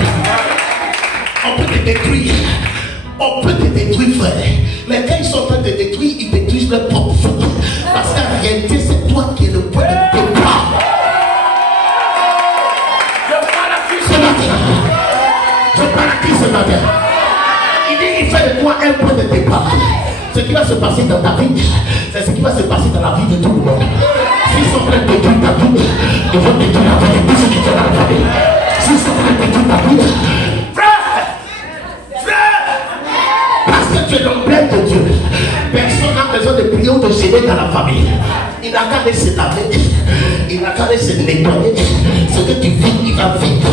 On peut te détruire. On peut te détruire, frère. Mais quand ils sont en train de te détruire, ils détruisent leur propre feu. Parce qu'en réalité, c'est toi qui es le point de départ. Je parle à qui ce matin? Il dit, il fait de toi un point de départ. Ce qui va se passer dans ta vie, c'est ce qui va se passer dans la vie de tout le monde. S'ils sont prêts de détruire ta vie, ils vont détruire la vie de tous ceux qui sont dans ta vie. S'ils sont prêts de détruire ta vie, parce que tu es l'emblème de Dieu. Personne n'a besoin de prier ou de gêner dans la famille. Il n'a qu'à se laver, il n'a qu'à se nettoyer. Ce que tu vis, il va vivre.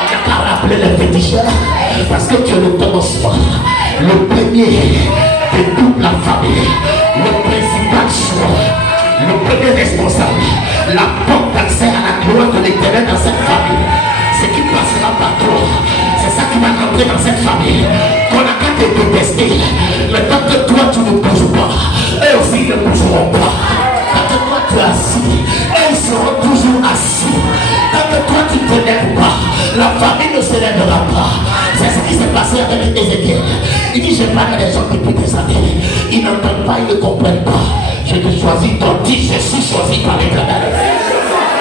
Il n'a qu'à appeler les féticheurs. Parce que tu es le commencement, le premier de toute la famille, le principal choix, le premier responsable, la porte d'accès à la gloire de l'Éternel dans cette famille. Ce qui passera par toi, c'est ça qui va rentrer dans cette famille. Qu'on a qu'à te détester, mais tant que toi tu ne bouges pas, eux aussi ne bougeront pas. Tant que toi tu es assis, eux ils seront toujours assis. Tant que toi tu ne te lèves pas, la famille ne se lèvera pas. C'est ce qui s'est passé avec Ézéchiel. Il dit, je parle à des gens depuis des années. Ils n'entendent pas, ils ne comprennent pas. Je te choisis, donc dis, je suis choisi par l'Éternel.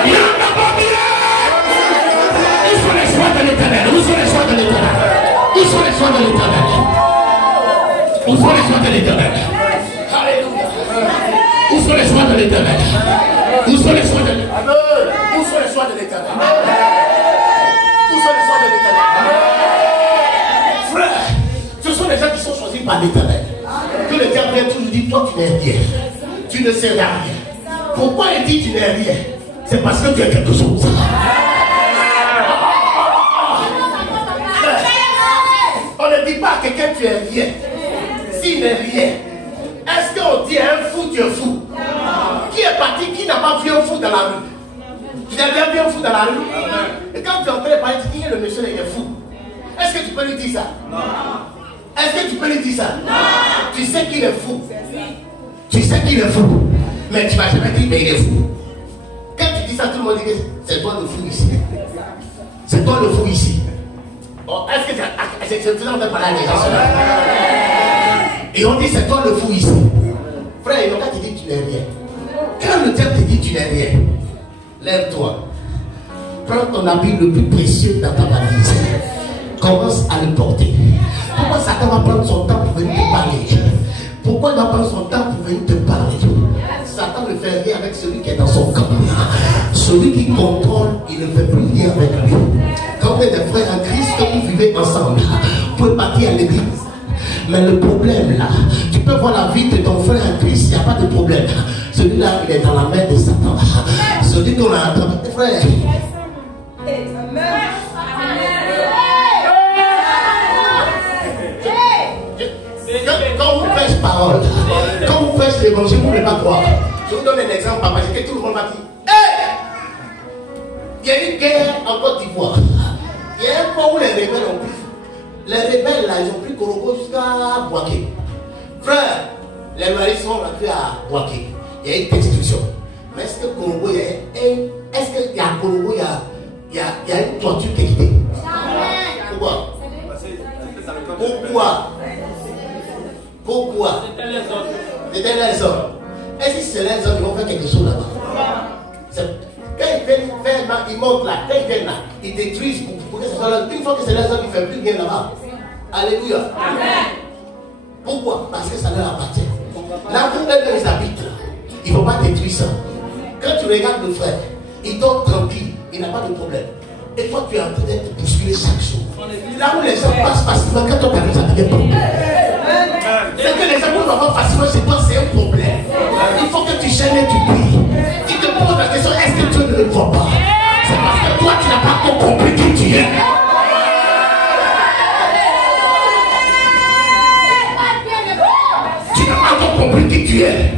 Où sont les choix de l'Éternel? Où sont les choix de l'Éternel? Où sont les choix de l'Éternel? Où sont les choix de l'Éternel? Alléluia. Où sont les choix de l'Éternel? Où sont les choix de l'Éternel? Où sont les choix de l'Éternel? Où sont les choix de l'Éternel? Frère, ce sont les gens qui sont choisis par l'Éternel. Que le diable vient toujours dire, toi tu n'es rien. Tu ne sais rien. Pourquoi il dit tu n'es rien? C'est parce que tu es quelque chose. On ne dit pas à quelqu'un tu es rien. S'il n'est rien, est-ce qu'on dit à un fou tu es fou? Qui est parti, qui n'a pas vu un fou dans la rue? Tu n'as bien vu un fou dans la rue? Et quand tu es en train de parler, tu dis le monsieur il est fou. Est-ce que tu peux lui dire ça? Non. Est-ce que tu peux lui dire ça? Non. Tu sais qu'il est fou. Tu sais qu'il est fou. Mais tu ne vas jamais dire mais il est fou. Quand tu dis ça, tout le monde dit que c'est toi le fou ici. C'est toi le fou ici. Bon, est-ce que c'est en train de parler à des gens? Et on dit c'est toi le fou ici. Frère, il n'y a pas te dire tu n'es rien. Quand le diable te dit tu n'es rien, lève-toi. Prends ton habit le plus précieux dans ta valise. Commence à le porter. Pourquoi Satan va prendre son temps pour venir te parler? Pourquoi il va prendre son temps pour venir te parler? Satan ne fait rien avec celui qui est dans son camp. Celui qui contrôle, il ne fait plus rien avec lui. Quand vous êtes des frères en Christ, que vous vivez ensemble, vous pouvez partir à l'église. Mais le problème là, tu peux voir la vie de ton frère en Christ, il n'y a pas de problème. Celui-là, il est dans la main de Satan. Celui qu'on a attrapé, frère. Quand vous faites parole, quand vous faites l'évangile, vous ne pouvez pas croire. Je vous donne un exemple, papa, c'est que tout le monde m'a dit, hey! Il y a une guerre en Côte d'Ivoire. Il y a un moment où les rebelles ont pris. Les rebelles là, ils ont pris Korogo jusqu'à Boaké. Frère, les maris sont rentrés à Boaké. Il y a une destruction. Mais est-ce que Korogo, est-ce qu'il y a Korogo, il y a une toiture qui est quittée? Pourquoi? Pourquoi? C'était les hommes. Est-ce que c'est les hommes qui vont faire quelque chose là-bas? Quand ils viennent faire, ils montent là. Quand ils viennent là, ils détruisent pour que ce soit là. Une fois que c'est les hommes qui ne font plus bien là-bas. Alléluia. Amen. Pourquoi? Parce que ça leur appartient. Là où ils habitent, ils ne vont pas détruire ça. Quand tu regardes le frère, il dort tranquille, il n'a pas de problème. Et toi, tu es en train de te bousculer chaque jour. Là où les gens passent facilement, quand on arrive, ça devient problème. C'est que les gens ne vont pas facilement chez toi, c'est un problème. Il faut que tu chaînes et tu pries. Tu te poses la question, est-ce que Dieu ne le voit pas? C'est parce que toi, tu n'as pas encore compris qui tu es. Tu n'as pas encore compris qui tu es.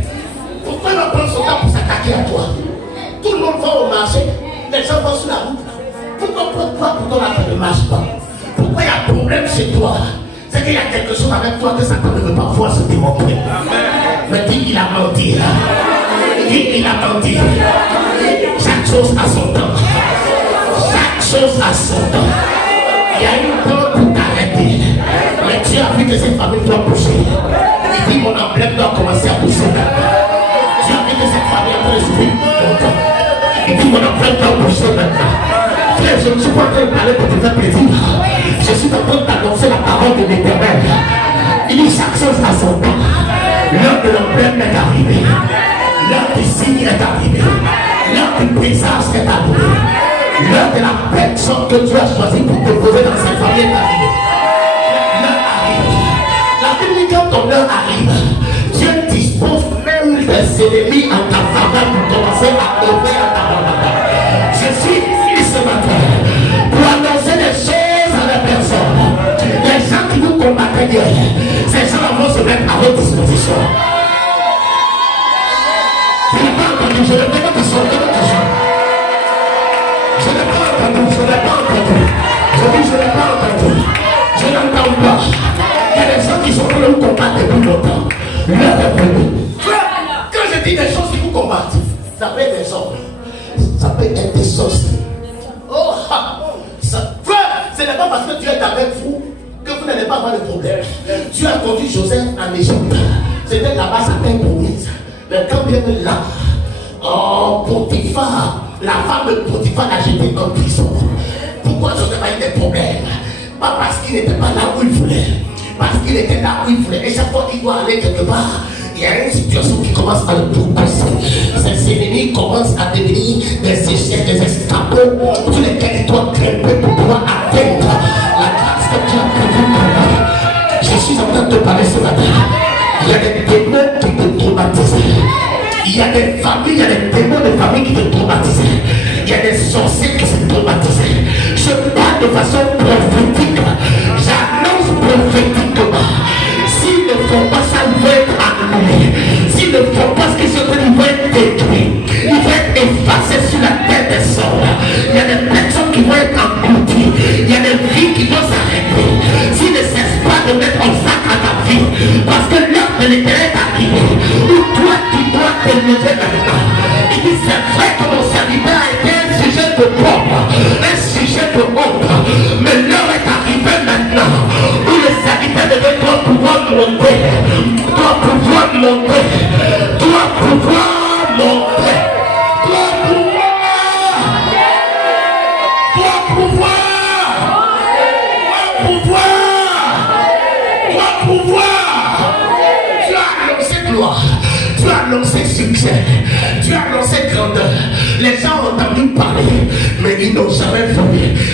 Pourquoi il va prendre son temps pour s'attaquer à toi? Tout le monde va au marché, les gens vont sur la route. Pourquoi pour ton affaire ne marche pas? Pourquoi il y a un problème chez toi? C'est qu'il y a quelque chose avec toi que Satan ne veut pas voir se démontrer. Mais dis, il a menti. Dis, il a menti. Chaque chose a son temps. Chaque chose a son temps. Il y a une temps pour t'arrêter. Mais tu as vu que cette famille doit bouger. Il dit, mon emblème doit commencer à bouger. Tu as vu que cette famille a pris souffrir longtemps. Il dit, mon emblème doit bouger maintenant. Frère, je ne suis pas en train de parler pour te faire plaisir. Je suis en train d'annoncer la parole de l'Éternel. Il dit chaque chose à son temps. L'heure de l'emblème est arrivée. L'heure du signe est arrivée. L'heure du présence est arrivée. L'heure de la personne que tu as choisie pour te poser dans cette famille est arrivée. L'heure arrive. La Bible dit quand ton heure arrive, Dieu dispose même des ennemis en ta faveur pour commencer à œuvrer en ta faveur. Je suis ici ce matin pour annoncer des choses à la personne. Les gens qui vous combattent hier, ces gens vont se mettre à votre disposition. Je n'ai pas entendu, je n'ai pas entendu. Je n'ai pas entendu, je n'ai pas entendu. Je dis, je n'ai pas entendu. Je n'entends pas. Il y a des gens qui sont en train de vous combattre depuis longtemps. L'heure est venue. Quand je dis des choses qui vous combattent, ça peut être des hommes. Ça peut être des sorciers. Oh, frère, ce n'est pas parce que Dieu est avec vous que vous n'allez pas avoir de problème. Dieu a conduit Joseph en Égypte. C'était là-bas sa terre promise. Mais quand bien là, oh, Potiphar, la femme de Potiphar l'a jeté en prison. Pourquoi Joseph a eu des problèmes? Pas parce qu'il n'était pas là où il voulait, parce qu'il était là où il voulait. Et chaque fois qu'il doit aller quelque part, il y a une situation qui commence à le tourpasser. Ces ennemis commencent à devenir des échecs, des escapades sur lesquels il doit grimper pour pouvoir atteindre la grâce que Dieu a prévue pour lui. Je suis en train de te parler ce matin. Il y a des démons qui te traumatisent. Il y a des familles, il y a des démons de famille qui te traumatisent. Il y a des sorciers qui se traumatisent. Je parle de façon prophétique. J'annonce prophétiquement. S'ils ne font pas ça, ils vont être annulés. S'ils ne font pas ce qu'ils sont, ils vont être détruits. Ils vont être effacés sur la tête des sorts. Il y a des personnes qui vont être englouties. Il y a des vies qui vont s'arrêter. S'ils ne cessent pas de mettre en sac à ta vie, parce que l'heure de l'Éternel est arrivée, où toi tu dois te lever maintenant. Il dit c'est vrai que mon serviteur a été un sujet de pauvre, un sujet de honte, mais annoncé succès. Tu as annoncé grandeur. Les gens ont entendu parler, mais ils n'ont jamais vu.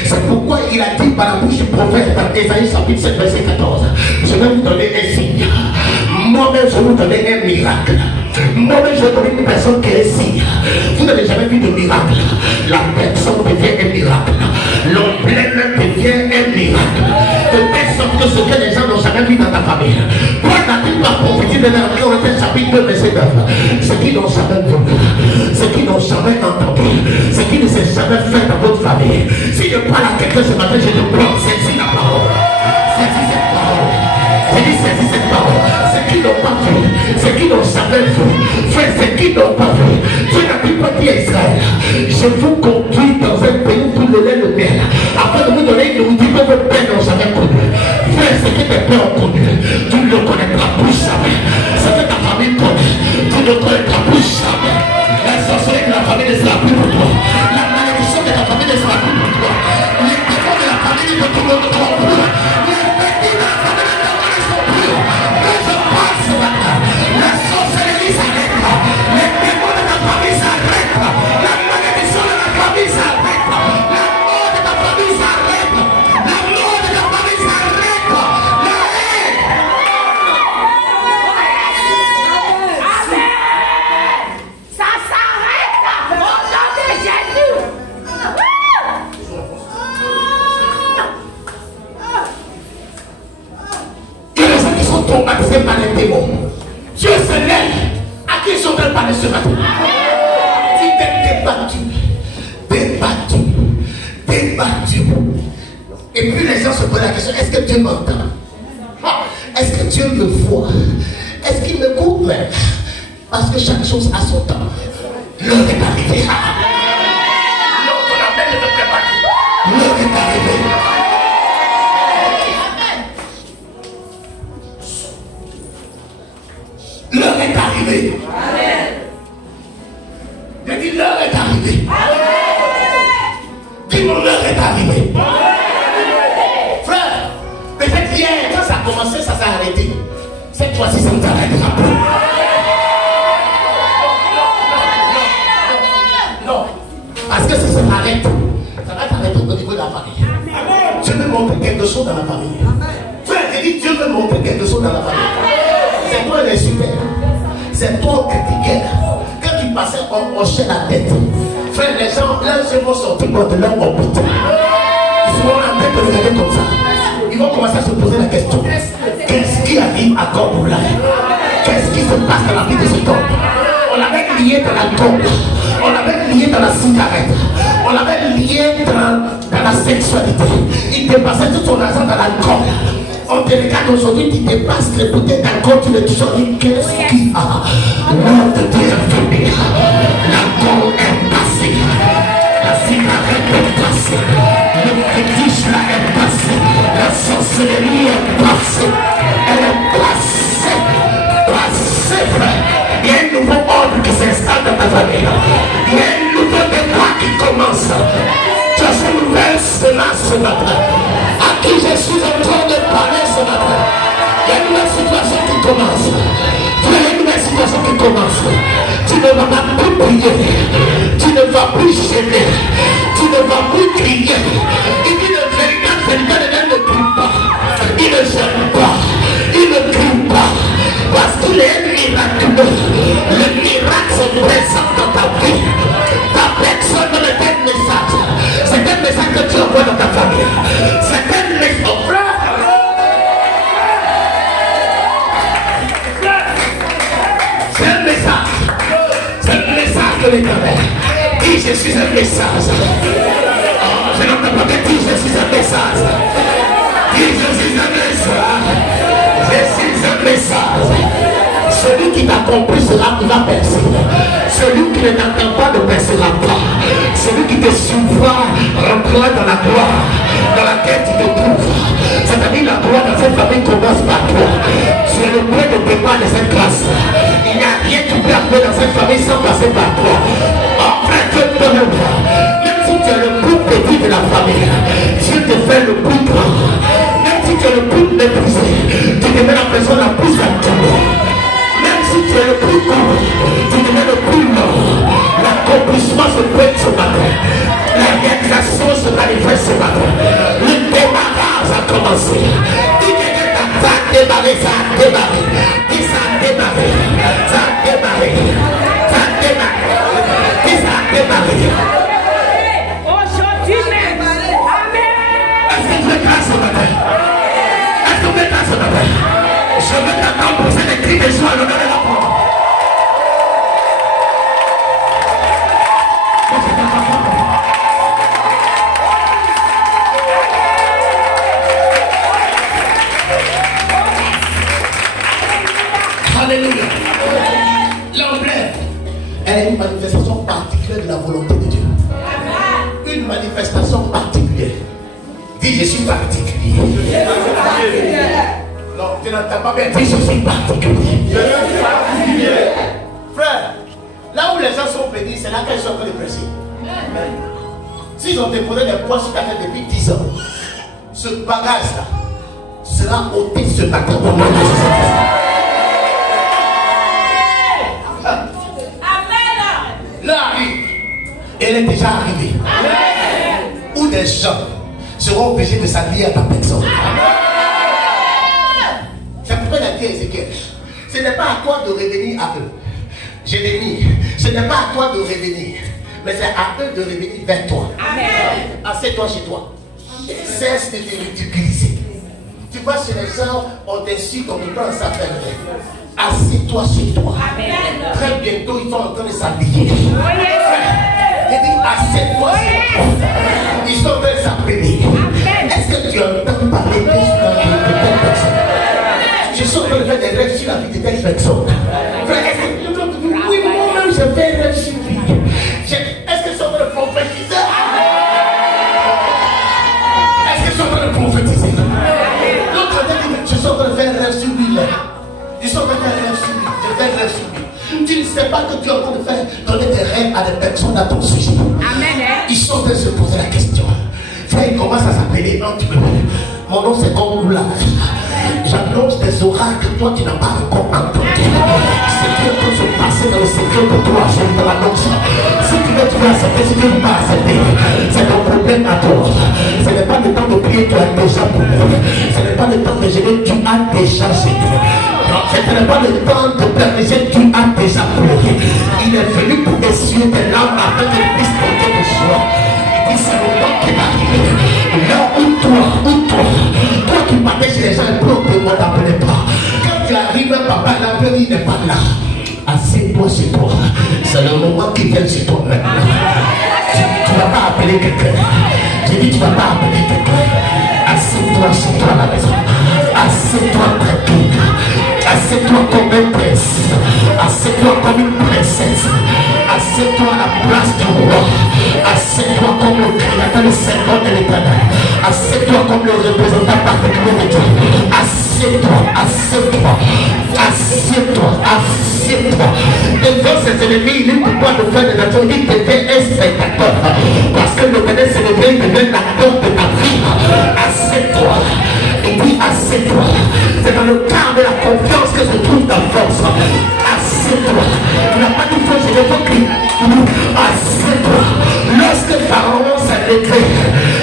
C'est pourquoi il a dit par la bouche du prophète dans Ésaïe chapitre 7 verset 14, je vais vous donner un signe. Moi-même je vais vous donner un miracle. Moi-même je vais donner une personne qui est signe. Vous n'avez jamais vu de miracle. La personne devient un miracle. L'emblème devient un miracle. De telle sorte que ce que les gens n'ont jamais vu dans ta famille. Paul n'a-t-il pas prophétisé dans Corinthiens chapitre 2 verset 9? Ce qu'ils n'ont jamais vu, ce qu'ils n'ont jamais entendu, ce qui ne s'est jamais fait dans votre famille. Si je parle à quelqu'un ce matin, je te prends, saisis la parole. Saisis cette parole. Saisis cette parole. Ce qu'ils n'ont pas vu, ce qu'ils n'ont jamais vu, frère, ce qu'ils n'ont pas vu. Dieu n'a-t-il pas dit à Israël, je vous conduis dans un pays où le lait le miel, afin de vous donner une nourriture que vos pères n'ont jamais connue. Frère, ce que tes pères ont connu, tu ne le connaîtras plus jamais. Ce que ta famille connaît, tu ne le connaîtras plus jamais. La sorcellerie de la famille ne sera plus pour toi. La malédiction de la famille ne sera plus pour toi. Les démons de la famille ne te connaîtront plus. Les bénis de la famille ne te connaîtront plus. Mais je parle ce matin. La sorcellerie s'arrête. Les démons de ta famille s'arrêtent. La malédiction de la famille s'arrête. La mort de ta famille s'arrête. La mort de ta famille s'arrête. La haine. Ça s'arrête au nom de Jésus. Il y a des gens qui sont traumatisés par les démons. Dieu se lève. À qui ils sont en train de parler ce matin? Tu t'es débattu. Et puis les gens se posent la question, est-ce que Dieu m'entend? Est-ce que Dieu me voit? Est-ce qu'il me couvre? Parce que chaque chose a son temps. L'heure est arrivée. L'heure qu'on appelle de me préparer. L'heure est arrivée. L'heure est arrivée. J'ai dit l'heure est arrivée. Dis-moi l'heure est arrivée. Frère, peut-être hier, quand ça a commencé, ça s'est arrêté. Cette fois-ci, ça ne s'arrêtera plus. Non. Parce que si ça s'arrête, ça va t'arrêter au niveau de la famille. Dieu veut montrer quelque chose dans la famille. Frère, j'ai dit Dieu veut montrer quelque chose dans la famille. C'est toi les super. C'est toi qui critiquais. Quand tu passais, on hochait la tête. Frère, les gens, là, ils vont sortir de leur hôpital. Ils seront en train de regarder comme ça. Ils vont commencer à se poser la question. Qu'est-ce qui arrive à Goboula? Qu'est-ce qui se passe dans la vie de cet homme? On l'avait lié dans l'alcool. On l'avait lié dans la cigarette. On l'avait lié dans la sexualité. Il dépassait tout son argent dans l'alcool. On te regarde aujourd'hui, tu dépasses les bouteilles d'alcool, tu le dis, qu'est-ce qu'il y a? L'heure de Dieu est venue. L'alcool est passé. La cigarette est passée. Le fétiche là est passé. La sorcellerie est passée. Elle est passée. Passée, frère. Il y a un nouveau ordre qui s'installe dans ta famille. Il y a un nouveau débat qui commence. Tu as une nouvelle semence ce matin. À qui je suis en train de parler ce matin. Il y a une nouvelle situation qui commence. Il y a une nouvelle situation qui commence. Tu ne vas pas plus prier. Tu ne vas plus gêner. Tu ne vas plus crier. Il dit le véritable ne crie pas. Il ne gêne pas. Il ne crie pas. Parce qu'il est miraculeux. Le miracle se présente dans ta vie. Ta personne ne est un message. C'est un message que tu envoies dans ta famille. C'est un message. C'est un message. C'est un message de l'Éternel. Dis je suis un message. Oh, je n'entends pas dire je suis un message. Dis je suis un message. Je suis un message. Celui qui t'a compris sera, il va percer. Celui qui ne t'entend pas ne percera pas. Celui qui te suivra rentrera dans la gloire dans laquelle tu te trouves. C'est-à-dire la gloire dans cette famille commence par toi. Tu es le point de départ de cette classe. Il n'y a rien qui peut arriver dans cette famille sans passer par toi. En fait, même si tu es le plus petit de la famille, Dieu te fait le plus grand. Même si tu es le plus méprisé, tu deviens la personne la plus active. Même si tu es le plus court, La réalisation se manifeste ce matin. Le démarrage a commencé. Dis que ça a démarré, ça a démarré. Dis ça a démarré. Ça a démarré. Ça a démarré. Dis ça a démarré. Aujourd'hui même. Amen. Est-ce que tu es grâce ce matin? Est-ce que tu es grâce ce matin? Je veux t'attendre pour ces cris de joie, le nom de la parole. Alléluia. L'emblème, elle est une manifestation particulière de la volonté de Dieu. Une manifestation particulière. Dis, je suis particulier. Non, tu n'entends pas bien. Dis, je suis particulier. Frère, là où les gens sont bénis, c'est là qu'ils sont en train de presser. S'ils ont déposé des poids sur ta tête depuis 10 ans, ce bagage-là sera ôté ce matin au nom de Jésus. Là arrive, elle est déjà arrivée. Où des gens seront obligés de s'allier à ta personne. C'est pourquoi il a dit à Ézéchiel, ce n'est pas à toi de revenir à eux. Jérémie, ce n'est pas à toi de revenir, mais c'est à eux de revenir vers toi. Assieds-toi chez toi. Cesse de te ridiculiser. Tu vois, chez les gens, on t'insulte, on te prend sa peine. Assieds-toi chez toi. Très bientôt, ils sont en train de s'habiller. Il dit, assieds-toi chez toi. Ils sont en train de s'appeler. Est-ce que tu entends parler de telle personne? Je suis en train de faire des rêves sur la vie de telle personne. Frère, est-ce que tu entends? Oui, moi-même, je fais des rêves sur lui. Est-ce que tu es en train de prophétiser? Est-ce que tu es en train de prophétiser? L'autre a dit, je suis en train de faire un rêve sur lui. Ils sont en train de faire un rêve sur lui. Je fais un rêve sur lui. Tu ne sais pas que tu es en train de faire donner des rêves à des personnes à ton sujet. Ils sont en train de se poser la question. Frère, il commence à s'appeler entre eux. Mon nom c'est comme Oula. J'annonce des oracles que toi tu n'as pas encore entendu. Ce qui est en train de se passer dans le secret de toi, je te l'annonce. Si tu veux accepter, si tu ne veux pas accepter, c'est ton problème à toi. Ce n'est pas le temps de prier, tu as déjà prié. Ce n'est pas le temps de gérer, tu as déjà géré. Ce n'est pas le temps de permettre, tu as déjà prié. Il est venu pour essuyer tes larmes afin que tu puisses porter le choix. Il dit c'est le temps qui arrive. Là où toi qui partais chez les gens, le bloc ne t'appelait pas. Quand tu arrives, papa, l'avenir n'est pas là. Assieds-toi chez toi. C'est le moment qui vient chez toi maintenant. Tu ne vas pas appeler quelqu'un. J'ai dit tu ne vas pas appeler quelqu'un. Assieds-toi chez toi à la maison. Assieds-toi tranquille. Assieds-toi comme un prince. Assieds-toi comme une princesse. Assieds-toi à la place du roi. Assieds-toi comme le créateur, le servant de l'éternel. Assieds-toi comme le représentant particulier de Dieu. Assieds-toi, assieds-toi, assieds-toi, assieds-toi. Devant ses ennemis, il est pouvoir de faire de la vie. Il devient un spectateur. Parce que le Bénin se devient l'acteur de ta vie. Assieds-toi. Il dit assieds-toi. C'est dans le cadre de la confiance que se trouve ta force. Assieds-toi. Tu n'as pas dit faut je vais pas crier. Assieds-toi. Lorsque Pharaon s'est levé,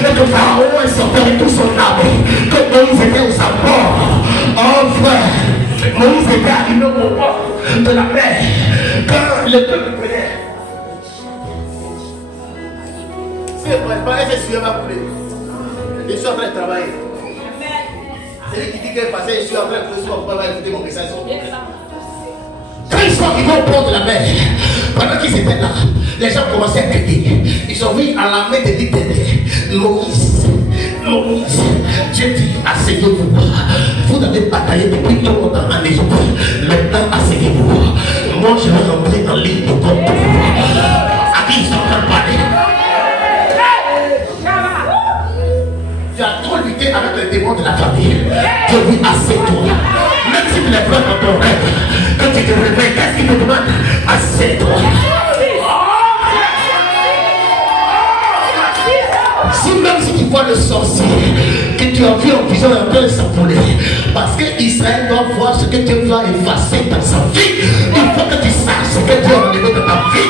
et que Pharaon est sorti avec tout son armée, que Moïse était aux abords. Oh frère, Moïse était arrivé au bord de la mer. Quand le peuple venait, c'est pas un essuie va couler. Je suis en train de travailler. C'est lui qui dit qu'elle est passée, je suis en train de soir, on va écouter mon message. Quand ils sont arrivés au bord de la mer, pendant qu'ils étaient là, les gens commençaient à crier. Ils ont vu à la main de l'Éternel, Moïse, Dieu dit, asseyez-vous. Vous avez bataillé depuis tout longtemps en Égypte. Maintenant, asseyez-vous. Moi, je vais rentrer en ligne de compte pour vous. À qui ils sont en train de parler? Tu as trop lutté avec les démons de la famille. Je dis, assieds-toi. Même si tu les prends dans ton rêve, quand tu te réveilles, qu'est-ce qu'il te demande? Assieds-toi. Même si tu vois le sorcier que tu as vu en vision en train de s'envoler, parce que Israël doit voir ce que Dieu va effacer dans sa vie. Il faut que tu saches ce que Dieu a enlevé de ta vie.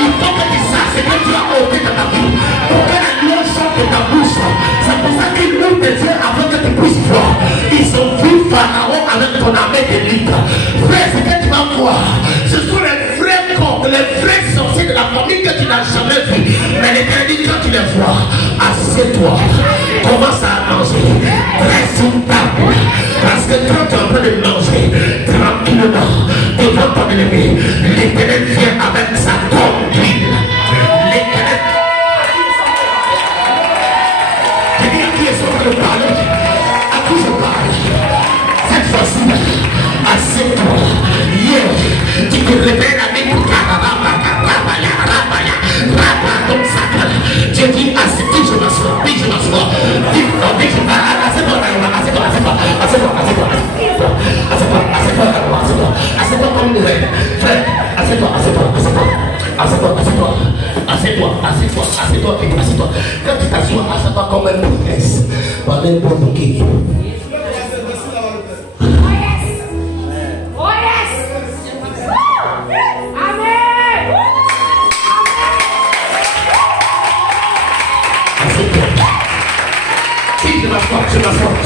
Il faut que tu saches ce que tu as ôté de ta vie. Pour que la lumière sorte de ta bouche. C'est pour ça qu'ils louent tes yeux afin que tu puisses voir. Ils ont vu Pharaon avec ton armée d'élite. Frère, ce que tu vas voir, ce sont les vrais corps, les vrais sorciers de la famille que tu n'as jamais vu. Mais les crédits, quand tu les vois, assieds-toi. Commence à manger. Dresse une table. Parce que quand tu es en train de manger, tranquillement, devant ton ennemi, l'Éternel vient avec sa tombe d'huile. L'Éternel. Je dis à qui est en train de parler? À qui je parle? Cette fois-ci, assieds-toi. Hier, tu te réveilles avec ton Dieu dit, assieds-toi, je m'assois, oui, je m'assois. Assieds-toi comme une reine. Frère, assieds-toi. Quand tu t'assois, assieds-toi comme un prince. Pendant un bon bouquet.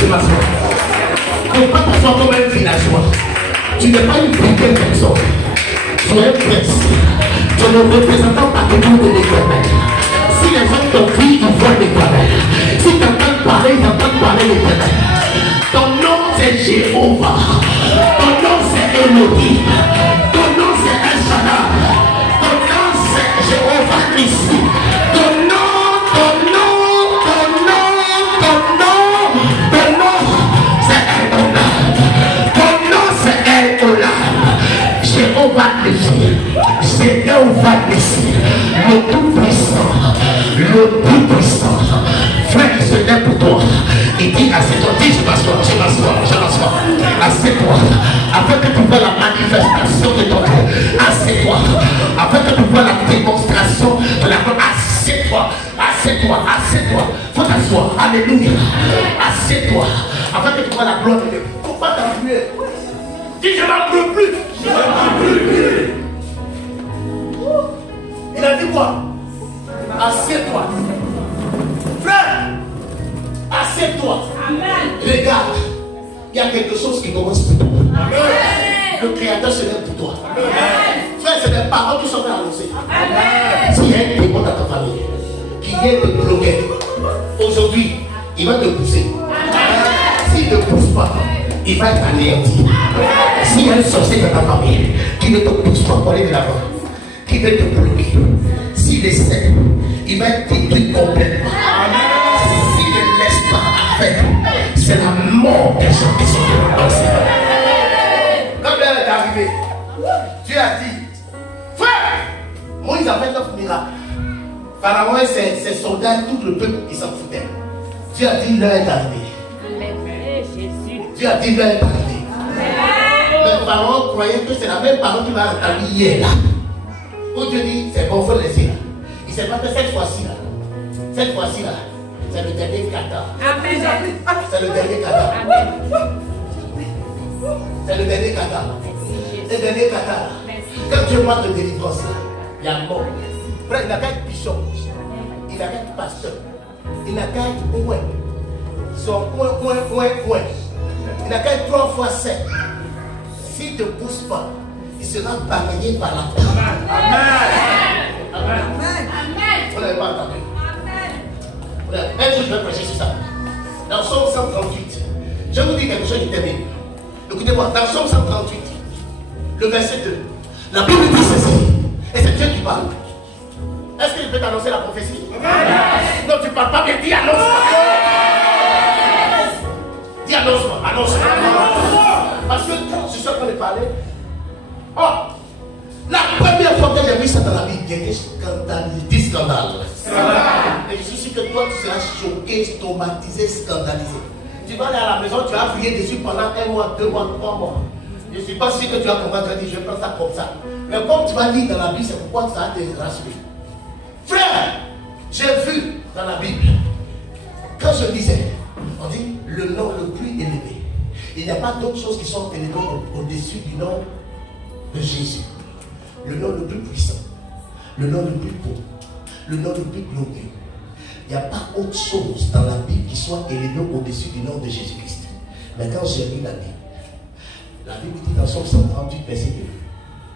Je m'assois. Ne pas t'asseoir comme un villageois. Tu n'es pas une petite personne. Tu es un prince. Tu es le représentant particulier de l'Éternel. Si les gens t'ont vu, ils voient l'Éternel. Si tu entends parler, ils entendent parler l'Éternel. Ton nom c'est Jéhovah. Ton nom c'est Elohim. Ton nom c'est El Shaddai. Ton nom c'est Jéhovah ici. Jéhovah ici, le tout-puissant, frère, je lève pour toi. Il dit, assieds-toi, dis, je m'assois, assieds-toi, afin que tu vois la manifestation de ton Dieu, assieds-toi, afin que tu vois la démonstration de la gloire, assieds-toi, faut t'asseoir, alléluia, assieds-toi, afin que tu vois la gloire de Dieu. Pourquoi t'appuyer? Dis, je n'en peux plus. Il a dit quoi? Assieds-toi. Frère, assieds-toi. Regarde, il y a quelque chose qui commence pour toi. Le Créateur se lève pour toi. Frère, c'est des paroles qui sont annoncées. S'il y a un démon dans ta famille qui vient te bloquer, aujourd'hui, il va te pousser. S'il ne pousse pas, il va être anéanti. S'il y a un sorcier dans ta famille qui ne te pousse pas pour aller de l'avant, qui veut te bloquer, s'il essaie, il va être détruit complètement. S'il ne laisse pas faire, c'est la mort des gens qui sont dans. Quand elle est arrivée, Dieu a dit, frère, Moïse a fait 9 miracles. Pharaon et ses soldats, tout le peuple, ils s'en foutaient. Dieu a dit, l'heure est arrivée. Dieu a dit, l'heure est arrivée. Mais Pharaon croyait que c'est la même parole qui va entendre hier là. Où Dieu dit, c'est bon, il faut le laisser là. Il ne sait pas que cette fois-ci là, c'est le dernier kata. C'est le dernier kata. C'est le dernier kata. Le dernier kata. Quand Dieu parle de délivrance, il y a mort. Frère, il n'a qu'à être bishop. Il n'a qu'à être pasteur. Il n'a qu'à être ouin. Son ouin. Il n'a qu'à être 3 fois 7. S'il ne te pousse pas, il sera balayé par la terre. Amen. Vous n'avez pas entendu. Un jour, je vais prêcher sur ça. Dans Psaume 138, je vous dis quelque chose qui termine. Écoutez-moi, dans Psaume 138, le verset 2, la Bible dit ceci, et c'est Dieu qui parle. Est-ce que je peux t'annoncer la prophétie? Non, tu ne parles pas bien, dis annonce-moi. Dis annonce-moi. Parce que quand je suis en train de parler, la première fois que j'ai vu ça dans la Bible, j'ai été scandalisé, dit scandale. Et je suis sûr que toi, tu seras choqué, traumatisé, scandalisé. Tu vas aller à la maison, tu vas prier dessus pendant 1 mois, 2 mois, 3 mois. Je ne suis pas sûr que tu vas comprendre, je vais prendre ça comme ça. Mais comme tu vas lire dans la Bible, c'est pourquoi ça va te rassurer. Frère, j'ai vu dans la Bible, quand je disais, on dit le nom le plus élevé. Il n'y a pas d'autre chose qui sont élevées au-dessus du nom de Jésus. Le nom le plus puissant, le nom le plus beau, le nom le plus glorieux. Il n'y a pas autre chose dans la Bible qui soit élevé au-dessus du nom de Jésus-Christ. Mais quand j'ai lu la Bible dit dans Somme 138, verset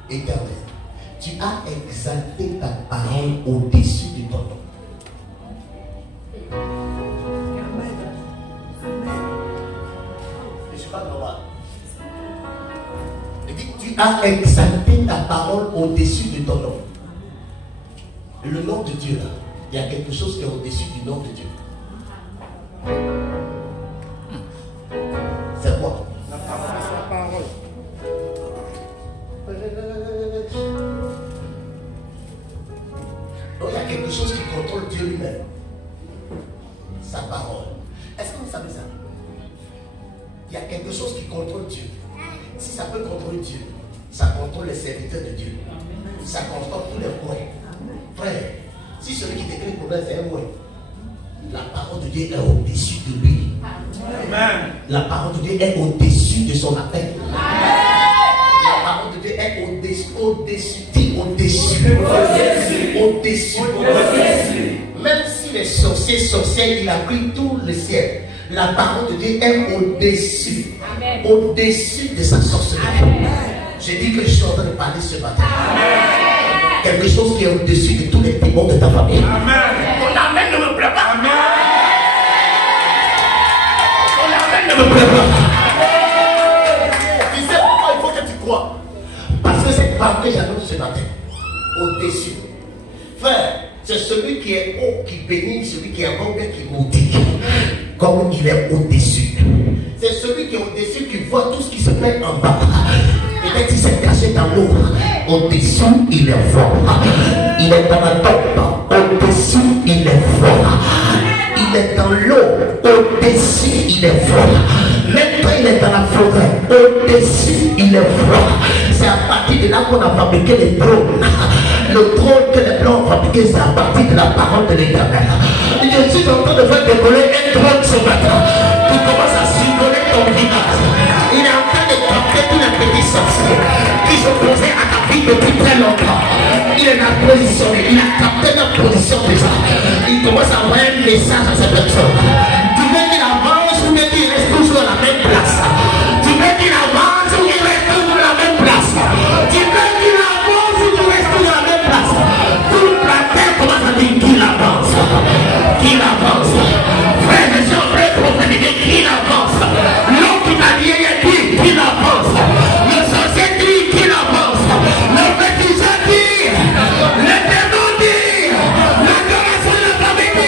2, Éternel, tu as exalté ta parole au-dessus de ton nom. Je ne suis pas normal. Il dit, tu as exalté ta parole au-dessus de ton nom. Le nom de Dieu, là, il y a quelque chose qui est au-dessus du nom de Dieu. C'est quoi? La parole. Donc il y a quelque chose qui contrôle Dieu lui-même. Sa parole. Est-ce que vous savez ça? Il y a quelque chose qui contrôle Dieu. Si ça peut contrôler Dieu, ça contrôle les serviteurs de Dieu. Ça contrôle tous les moyens. Frère, si celui qui décrit le problème c'est un moyen, la parole de Dieu est au-dessus de lui. Amen. La parole de Dieu est au-dessus de son appel. La parole de Dieu est au-dessus, au-dessus. Même si les sorciers, il a pris tout le ciel. La parole de Dieu est au-dessus. Au-dessus de sa sorcellerie. J'ai dit que je suis en train de parler ce matin. Quelque chose qui est au-dessus de tous les démons de ta famille. Ton amen ne me plaît pas. Ton amen ne me plaît pas. Tu sais pourquoi il faut que tu crois? Parce que cette parole que j'annonce ce matin, au-dessus. Frère, c'est celui qui est haut, qui bénit, celui qui est bon, qui maudit. Comme il est au-dessus. C'est celui qui est au-dessus qui voit tout ce qui se fait en bas. Peut-être qu'il s'est caché dans l'eau. Au-dessus, il est fort. Il est dans la tombe. Au-dessus, il est fort. Il est dans l'eau. Au-dessus, il est fort. Même quand il est dans la forêt, au-dessus, il est fort. C'est à partir de là qu'on a fabriqué les trônes. Le trône que les blancs ont fabriqué, c'est à partir de la parole de l'Éternel. Je suis en train de faire décoller un trône ce matin qui commence à survoler ton village. Il est en train de capter tous les petits sorciers qui s'opposaient à ta vie depuis très longtemps. Il est en position, il a capté notre position déjà. Il commence à envoyer un message à cette personne. Tu veux qu'il avance ou qu'il reste toujours à la même place? Tu veux qu'il avance ou qu'il reste toujours à la même place? Tu veux qu'il avance ou qu'il reste toujours à la même place? Toute la terre commence à dire qu'il avance. Qu'il avance. Frère, je suis en train de prophétiser qu'il avance. L'homme qui t'a dit, il dit qu'il avance. Le sorcier dit qu'il avance. Le féticheur dit, le démon dit, l'adoration de la famille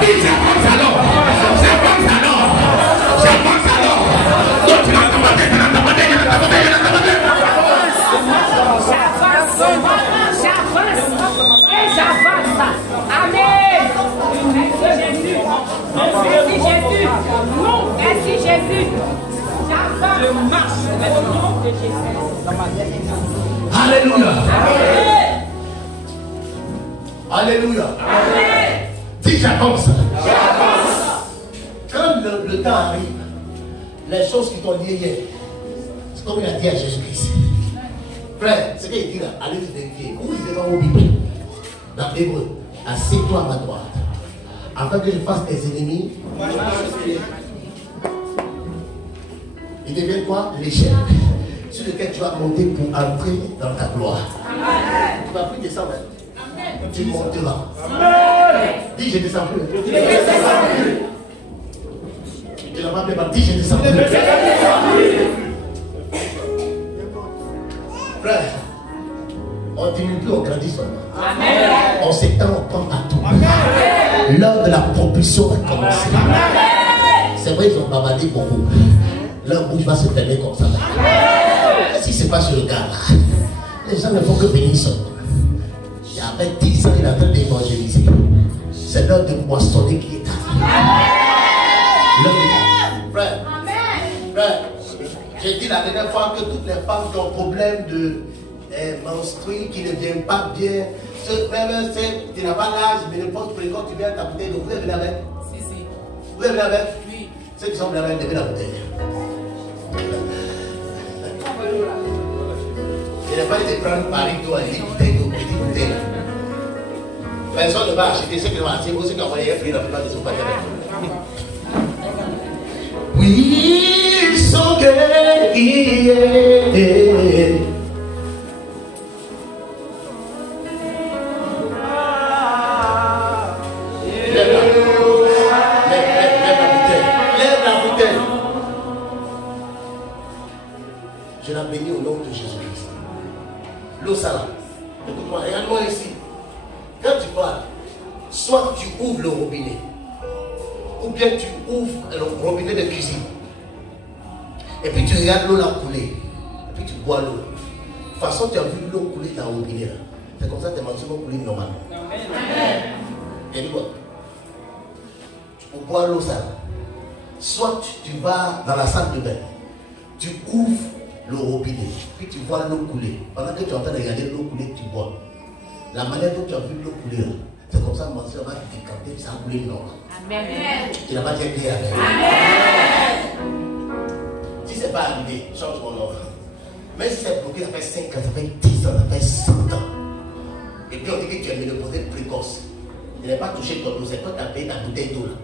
dit, j'avance alors. J'avance alors. J'avance alors. Donc tu vas t'abatter, tu vas t'abatter, tu vas t'abatter, tu vas t'abatter. J'avance et j'avance. Amen. Merci Jésus. Non, merci Jésus. J'avance. Je marche dans le nom de Jésus. Alléluia. Amen. Alléluia. Amen. Dis j'avance. Quand le temps arrive, les choses qui t'ont lié hier, c'est comme il a dit à Jésus-Christ. Frère, ce qu'il dit là, allez vérifier. Où il est dans vos Bibles? Dans l'hébreu, assieds-toi à ma droite. Afin que je fasse tes ennemis. Ils deviennent quoi? L'échelle sur lequel tu vas monter pour entrer dans ta gloire. Amen. Tu vas plus descendre. Amen. Tu monteras. Amen. Dis je descends plus. Je descends plus. Tu n'as pas préparé. Dis je descends plus. Frère, on ne diminue plus, on grandit seulement. Amen. On s'étend, on prend partout. Amen. L'heure de la propulsion va commencer. Amen. C'est vrai, ils ont bavardé beaucoup. Leur bouche va se fermer comme ça. Qu'est-ce qui se passe sur le gars là? Les gens ne font que bénir seulement. Il y a 10 ans, il est en train d'évangéliser. C'est l'heure de moissonner qui est arrivée. Frère, frère, j'ai dit la dernière fois que toutes les femmes qui ont problème de menstrues, qui ne viennent pas bien, même si tu n'as pas l'âge, mais ne pense précoce, tu viens ta bouteille, donc vous avez la avec? Si. Vous avez la avec? Oui. Ceux qui sont venus avec, levez la bouteille. Je n'ai pas été prendre Paris, toi, une bouteille, une petite bouteille. Personne ne va acheter ce qu'ils vont acheter. Vous aussi, quand vous voyez un prix, la plupart des pas we so good, yeah. Lève la bouteille. Je la bénis au nom de Jésus-Christ. L'eau salade. Écoute-moi, regarde-moi ici. Quand tu parles, soit tu ouvres le robinet, ou bien tu ouvres le robinet de cuisine. Et puis tu regardes l'eau là couler. Et puis tu bois l'eau. De toute façon, tu as vu l'eau couler dans le robinet là. C'est comme ça que tes mentions vont couler normalement. Et dis quoi? Pour boire l'eau ça. Soit tu vas dans la salle de bain. Tu ouvres le robinet. Puis tu vois l'eau couler. Pendant que tu es en train de regarder l'eau couler, tu bois. La manière dont tu as vu l'eau couler là. C'est comme ça que mon soeur va te décanter, ça a coulé normalement. Amen. Tu n'as pas dit bien. Amen. Si ce n'est pas arrivé, change mon nom. Mais si c'est bloqué, ça fait 5 ans, ça fait 10 ans, ça fait 100 ans. Et puis on dit que tu es ménopausée précoce. Tu n'as pas touché ton eau, c'est toi qui as payé ta bouteille d'eau là.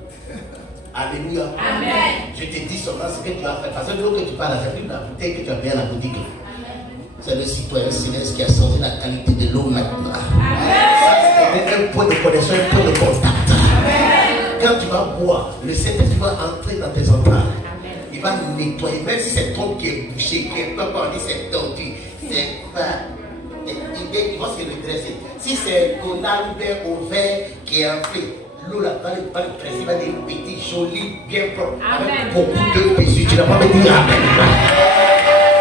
Alléluia. Amen. Je te dis seulement ce que tu as fait. Parce que l'eau que tu parles, c'est plus la bouteille que tu as payée à la boutique. C'est le citoyen céleste qui a changé la qualité de l'eau maintenant. C'est un point de connexion, un point de contact. Amen. Quand tu vas boire, le Saint-Esprit va entrer dans tes entrailles. Il va nettoyer, même si c'est ton qui est bouché, qui est pas dit c'est tordu, c'est pas. Il va se redresser. Si c'est ton âme au vert qui est enflé, l'eau là va le presser, va être petit, joli, bien propre. Avec beaucoup de bisous. Tu n'as pas me dire Amen.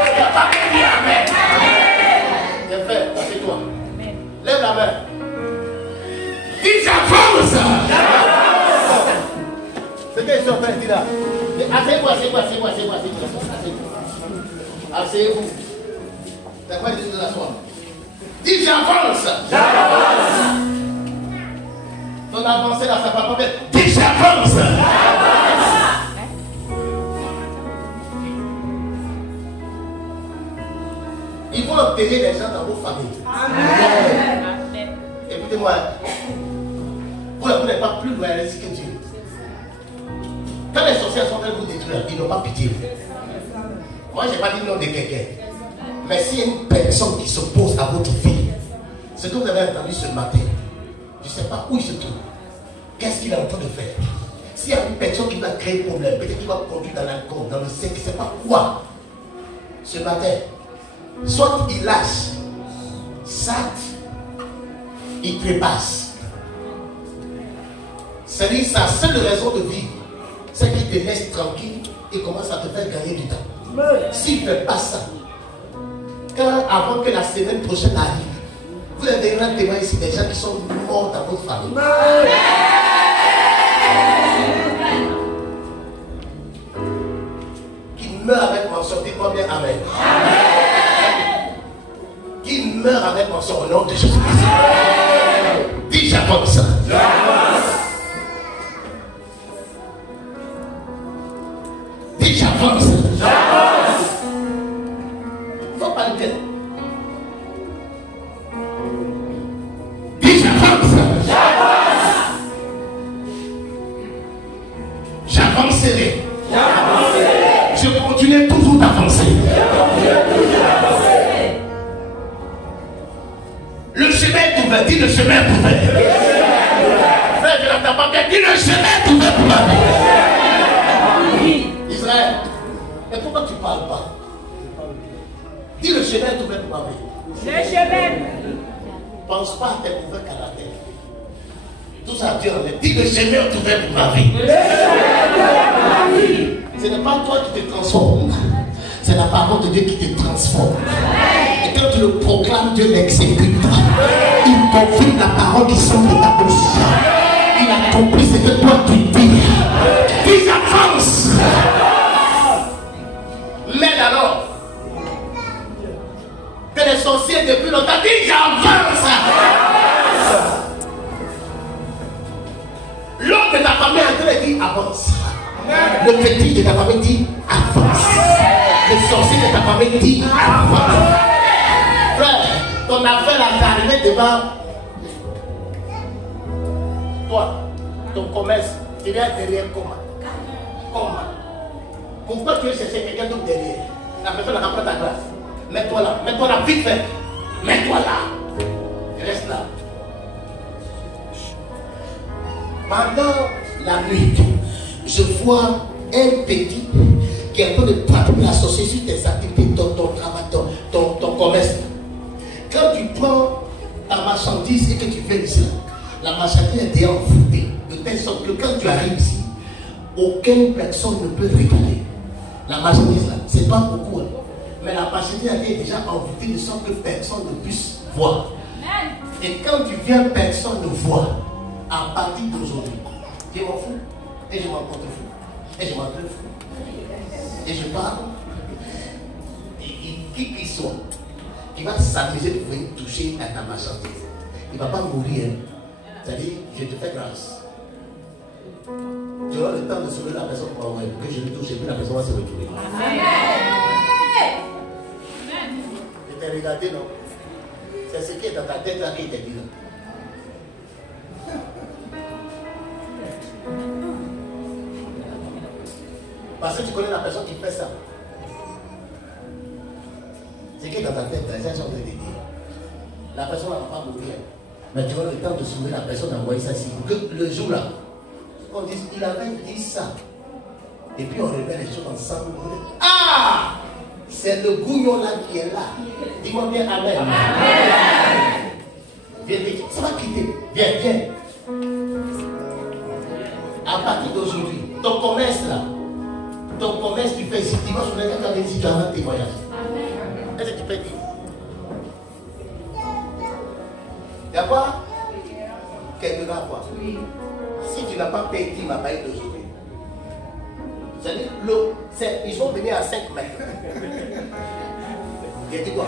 Tu n'as pas me dire Amen. Bien fait, assieds-toi. Lève la main. Dis j'avance. C'est qu'ils sont fait, dis là. Asseyez-vous, asseyez-vous. Asseyez-vous. C'est quoi de l'asseoir? Dis j'avance. Ton avancée là, ça va pas bien. Dis j'avance. Il faut obtenir les gens dans vos familles. Amen. Écoutez-moi. Vous n'êtes pas plus loyalistes que Dieu. Quand les sorcières sont en train de vous détruire, ils n'ont pas pitié. Moi, je n'ai pas dit le nom de quelqu'un. Mais s'il y a une personne qui s'oppose à votre vie, ce que vous avez entendu ce matin, je ne sais pas où il se trouve. Qu'est-ce qu'il est en train de faire? S'il y a une personne qui va créer un problème, peut-être qu'il va conduire dans l'alcool, dans le sexe, je ne sais pas quoi. Ce matin, soit il lâche, soit il trépasse. C'est-à-dire sa seule raison de vivre, c'est qu'il te laisse tranquille et commence à te faire gagner du temps. S'il ne fait pas ça, avant que la semaine prochaine arrive, vous avez un témoin ici des gens qui sont morts dans votre famille. Qui meurent avec mention, dites-moi bien Amen. Qui meurent avec mention au nom de Jésus-Christ. Dis j'avance. Dis j'avance. Faut pas le dire. Dis j'avance. J'avancerai. Je continue toujours d'avancer. Le chemin est ouvert. Dis le chemin est ouvert. Frère, je n'entends pas bien. Dis le chemin est ouvert pour ma vie. Israël, mais pourquoi tu ne parles pas? Dis le chemin est ouvert pour ma vie. Le chemin. Pense pas à tes mauvais caractères. Tout ça Dieu en est. Dis le chemin est ouvert pour ma vie. Ce n'est pas toi qui te transformes. C'est la parole de Dieu qui te transforme. Et quand tu le proclames, Dieu l'exécute. Il confirme la parole qui sort de ta bouche. Il accomplit ce que toi tu dis. Dis avance. L'aide alors. Que les sorciers depuis longtemps disent j'avance. L'homme de ta famille en train de dire avance. Le petit de ta famille dit avance. Le sorcier de ta famille dit avance. Frère, ton affaire est arrivée devant toi, ton commerce, tu viens derrière comment? Comment? Pourquoi tu veux chercher quelqu'un d'autre derrière? La personne n'a pas pris ta place. Mets-toi là, vite fait. Mets-toi là. Reste là. Pendant la nuit, je vois un petit qui est en train de pratiquer la sorcellerie sur tes activités, ton travail, ton commerce. Quand tu prends ta marchandise et que tu viens ici, la marchandise est déjà envoûtée, de telle sorte que quand tu arrives ici, aucune personne ne peut regarder. La marchandise là, c'est pas beaucoup, hein. Mais la marchandise est déjà envoûtée de sorte que personne ne puisse voir. Et quand tu viens, personne ne voit. À partir d'aujourd'hui, je m'en fous, et je m'en contrefous, et je m'en fous, et je parle. Et qui qu'il soit, qui va s'amuser de venir toucher à ta marchandise, il ne va pas mourir. Hein. C'est-à-dire, je te fais grâce. Tu auras le temps de sauver la personne pour envoyer, que je lui touche, et puis la personne va se retrouver. Je t'ai regardé, non? C'est ce qui est dans ta tête là qui t'est dit là. Parce que tu connais la personne qui fait ça. Ce qui est dans ta tête, les gens sont en train de dire. La personne ne va pas mourir. Mais tu auras le temps de sauver la personne, d'envoyer ça ici. Pour que le jour là, on dise, il avait dit ça. Et puis on révèle les choses ensemble. Ah! C'est le gouillon là qui est là. Dis-moi bien Amen. Amen. Viens, ça va quitter. Viens. À partir d'aujourd'hui, ton commerce là, tu fais ici, tu vas sur les gens qui tu as un témoignage. Est-ce que tu peux dire? D'abord, quelqu'un va voir. Si tu n'as pas payé ma baille d'aujourd'hui, c'est-à-dire, ils sont venus à 5 mètres. Il a dit quoi?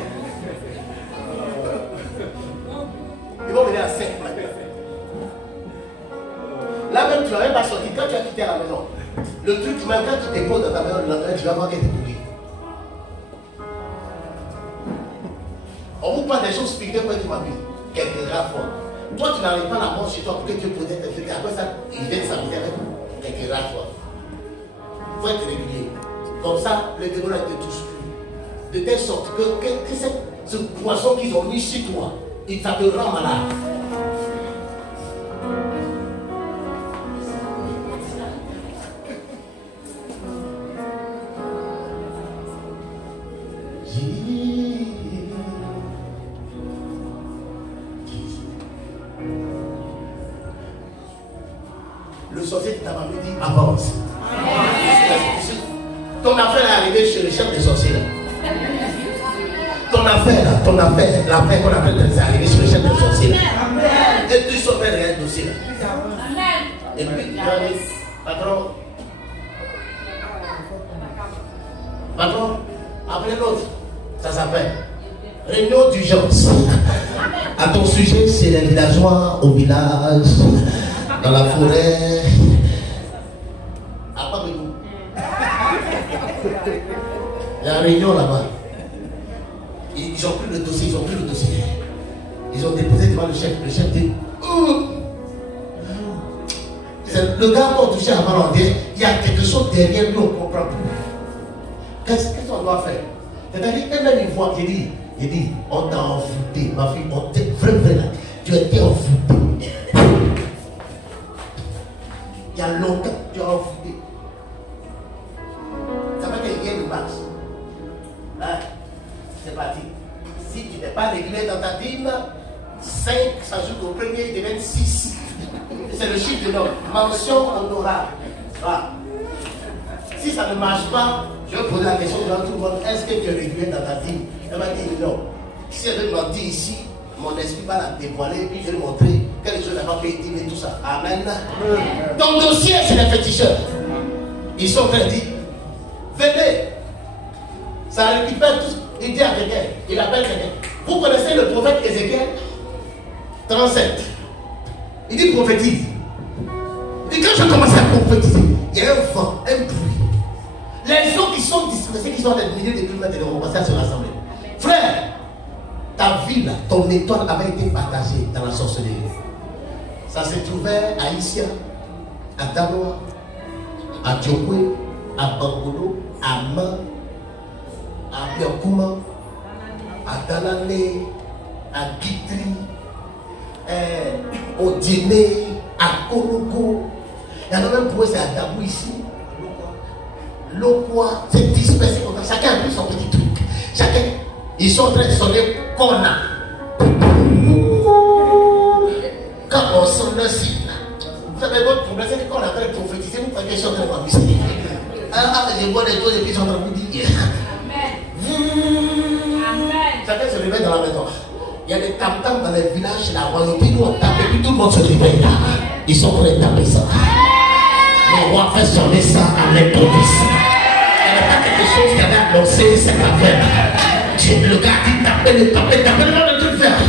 Ils vont venir à 5 mètres. Là même, tu n'as même pas sorti. Quand tu as quitté la maison, le truc, même quand tu te poses dans ta maison, le lendemain, tu vas voir qu'elle est pourrie. On vous parle des choses spirituelles quand tu m'abuses. Quelques rares fois. Toi, tu n'arrives pas la mort chez toi pour que Dieu protège tes trucs. Après ça, il vient s'amuser avec vous. Quelques rares fois. Il faut être régulier. Comme ça, le démon ne te touche plus. De telle sorte que ce poisson qu'ils ont mis chez toi, il te rend malade. Le sorcier de ta maman dit avance. Ton affaire est arrivée chez le chef des sorciers. Ton affaire, l'affaire qu'on appelle, c'est arrivé chez le chef des sorciers. Et tu sauves rien dossier. Et puis tu vas dire, patron, appelez l'autre. Ça s'appelle réunion d'urgence. À ton sujet, c'est les villageois au village, dans la forêt. À pas de nous. Il y a une réunion là-bas. Ils ont pris le dossier, Ils ont déposé devant le chef. Le chef dit le gars qu'on touché avant l'enlever, il y a quelque chose derrière lui, on ne comprend plus. Qu'est-ce qu'on doit faire? C'est-à-dire, elle-même, il voit, il dit, on t'a envoûté, ma fille, on t'est vrai là. Tu as été envoûté. Il y a longtemps, tu as envoûté. Ça va être bien de mars. Là, c'est parti. Si tu n'es pas régulier dans ta dîme, 5 s'ajoute au premier, il devient 6. C'est le chiffre de l'homme. Mention honorable. Voilà. Si ça ne marche pas, je vais poser la question devant tout le monde. Est-ce que tu es régulier dans ta dîme? Elle m'a dit non. Si elle veut mentir ici, mon esprit va la dévoiler, puis je vais lui montrer quelque chose n'a pas payé dîme et tout ça. Amen. Ton dossier, c'est les féticheurs. Ils sont en train de dire, venez. Ça récupère tout. Il dit à quelqu'un, il appelle quelqu'un. Vous connaissez le prophète Ézéchiel 37. Il dit prophétise. Il dit quand je commence à prophétiser, il y a un vent, un bruit. Les gens qui sont dispersés, qui sont à des milliers de kilomètres, ils vont commencer à se rassembler. Frère, ta vie là, ton étoile avait été partagée dans la sorcellerie. Ça s'est ouvert à Issia, à Daloa, à Djokwe, à Bangodo, à Man, à Biakouma, à Dalane, à Guitry, au Dîner, à Kologo. Il y en a même pour eux, c'est à Dabou ici. Lokwa, c'est dispersé comme ça. Chacun a pris son petit truc. Chacun, ils sont en train de sonner Kona. Quand on sonne le signe, vous savez, votre problème, c'est que quand on est en train de prophétiser, vous croyez qu'ils sont en train de m'amuser. Ah, je vois les dos et puis ils sont en train de vous dire. Amen. Chacun se réveille dans la maison. Il y a des tam-tams dans les villages, la royauté, nous on tape et puis tout le monde se réveille là. Ils sont prêts à taper ça. Le roi fait sonner ça à l'improviste. Il n'y avait pas quelque chose qui avait annoncé cette affaire. Le gars a dit taper, le monde de tout faire.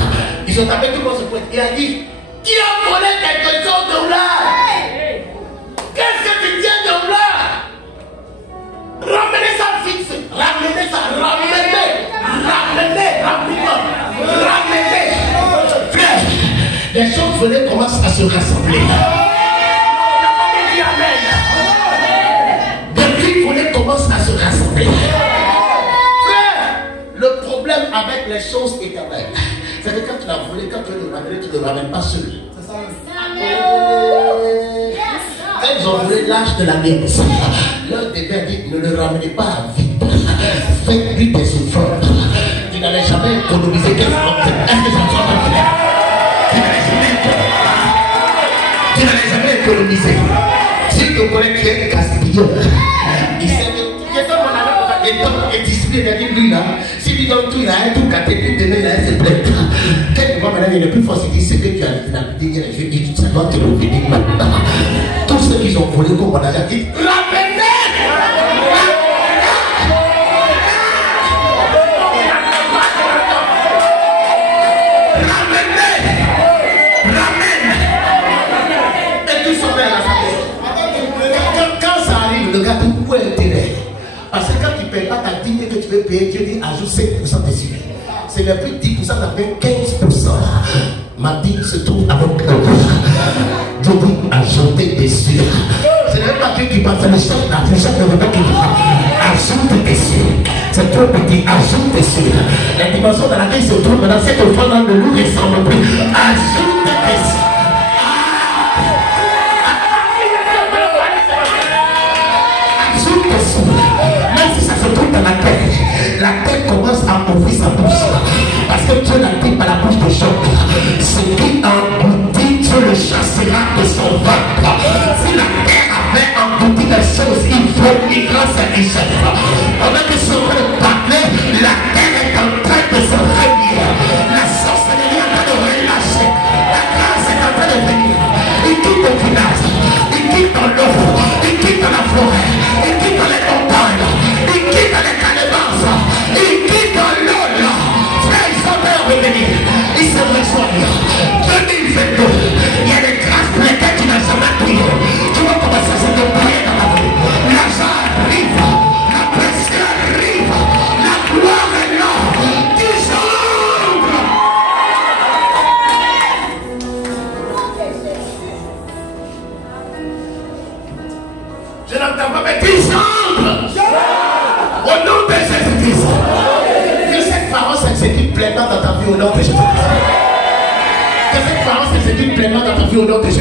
Ils ont tapé, tout le monde se pointe. Il a dit, qui a volé quelque chose de là? Qu'est-ce que tu tiens de là? Ramenez ça vite, ramenez ça, ramenez rapidement, ramenez. Frère, les choses venaient commencent à se rassembler. Depuis qu'on commence à se rassembler. Frère, le problème avec les choses éternelles, c'est que quand tu l'as volé, quand tu le ramènes, tu ne le ramènes pas seul. Quand ils ont volé l'âge de la mise, l'un des pères dit, ne le ramenez pas à vide. Faites-lui des offrandes. Tu n'allais jamais économiser quelque chose. Est-ce que ça soit ton frère? Tu n'allais jamais économiser. Si tu connais qui est gaspilleur, il sait que quelqu'un mon ami est discipliné, il a dit lui là, s'il lui donne tout, il a un tout gâté, puis demain il a un seul. Quelquefois maintenant il est plus fort, il dit c'est que tu as l'habitude, je dis ça doit te revenir maintenant. Tous ceux qui ont volé comme on a dit, ramenez! Parce que quand tu ne payes pas ta dîme que tu veux payer, Dieu dit ajoute 5% dessus. C'est le plus 10%, ça fait 15%. Ma dîme se trouve avec eux. Dieu dit ajoutez dessus. Ce n'est même pas Dieu qui parle, c'est le chef là. Le chef ne veut pas qu'il dise ajoute dessus. C'est trop petit, ajoute dessus. La dimension dans laquelle il se trouve maintenant, cette offrande ne nous ressemble plus. Ajoute dessus. La terre commence à ouvrir sa bouche. Parce que Dieu l'a dit par la bouche de Job. Ce qui engloutit, Dieu le chassera de son ventre. Si la terre avait englouti les choses, il faut une grâce à richesse. Pendant que ce monde parlait, la terre est en train de se réunir. La sorcellerie est en train de relâcher. La grâce est en train de venir. Il quitte le village, il quitte dans l'eau, il quitte dans la forêt, il quitte dans les montagnes, il quitte dans les calebasse. Il quitte l'eau là. Frère, ils sont prêts à revenir. Ils se rejoignent. 2022, il y a des grâces pour lesquelles tu n'as jamais prié. Tu vas commencer à se prier dans la vie. L'argent arrive. La pression arrive. La gloire est là. Tu chambres. Je n'entends pas, mais tu chambres. Au nom de Jésus-Christ. Que cette parole s'exécute pleinement dans ta vie au nom de Jésus-Christ. Que cette parole s'exécute pleinement dans ta vie au nom de Jésus-Christ.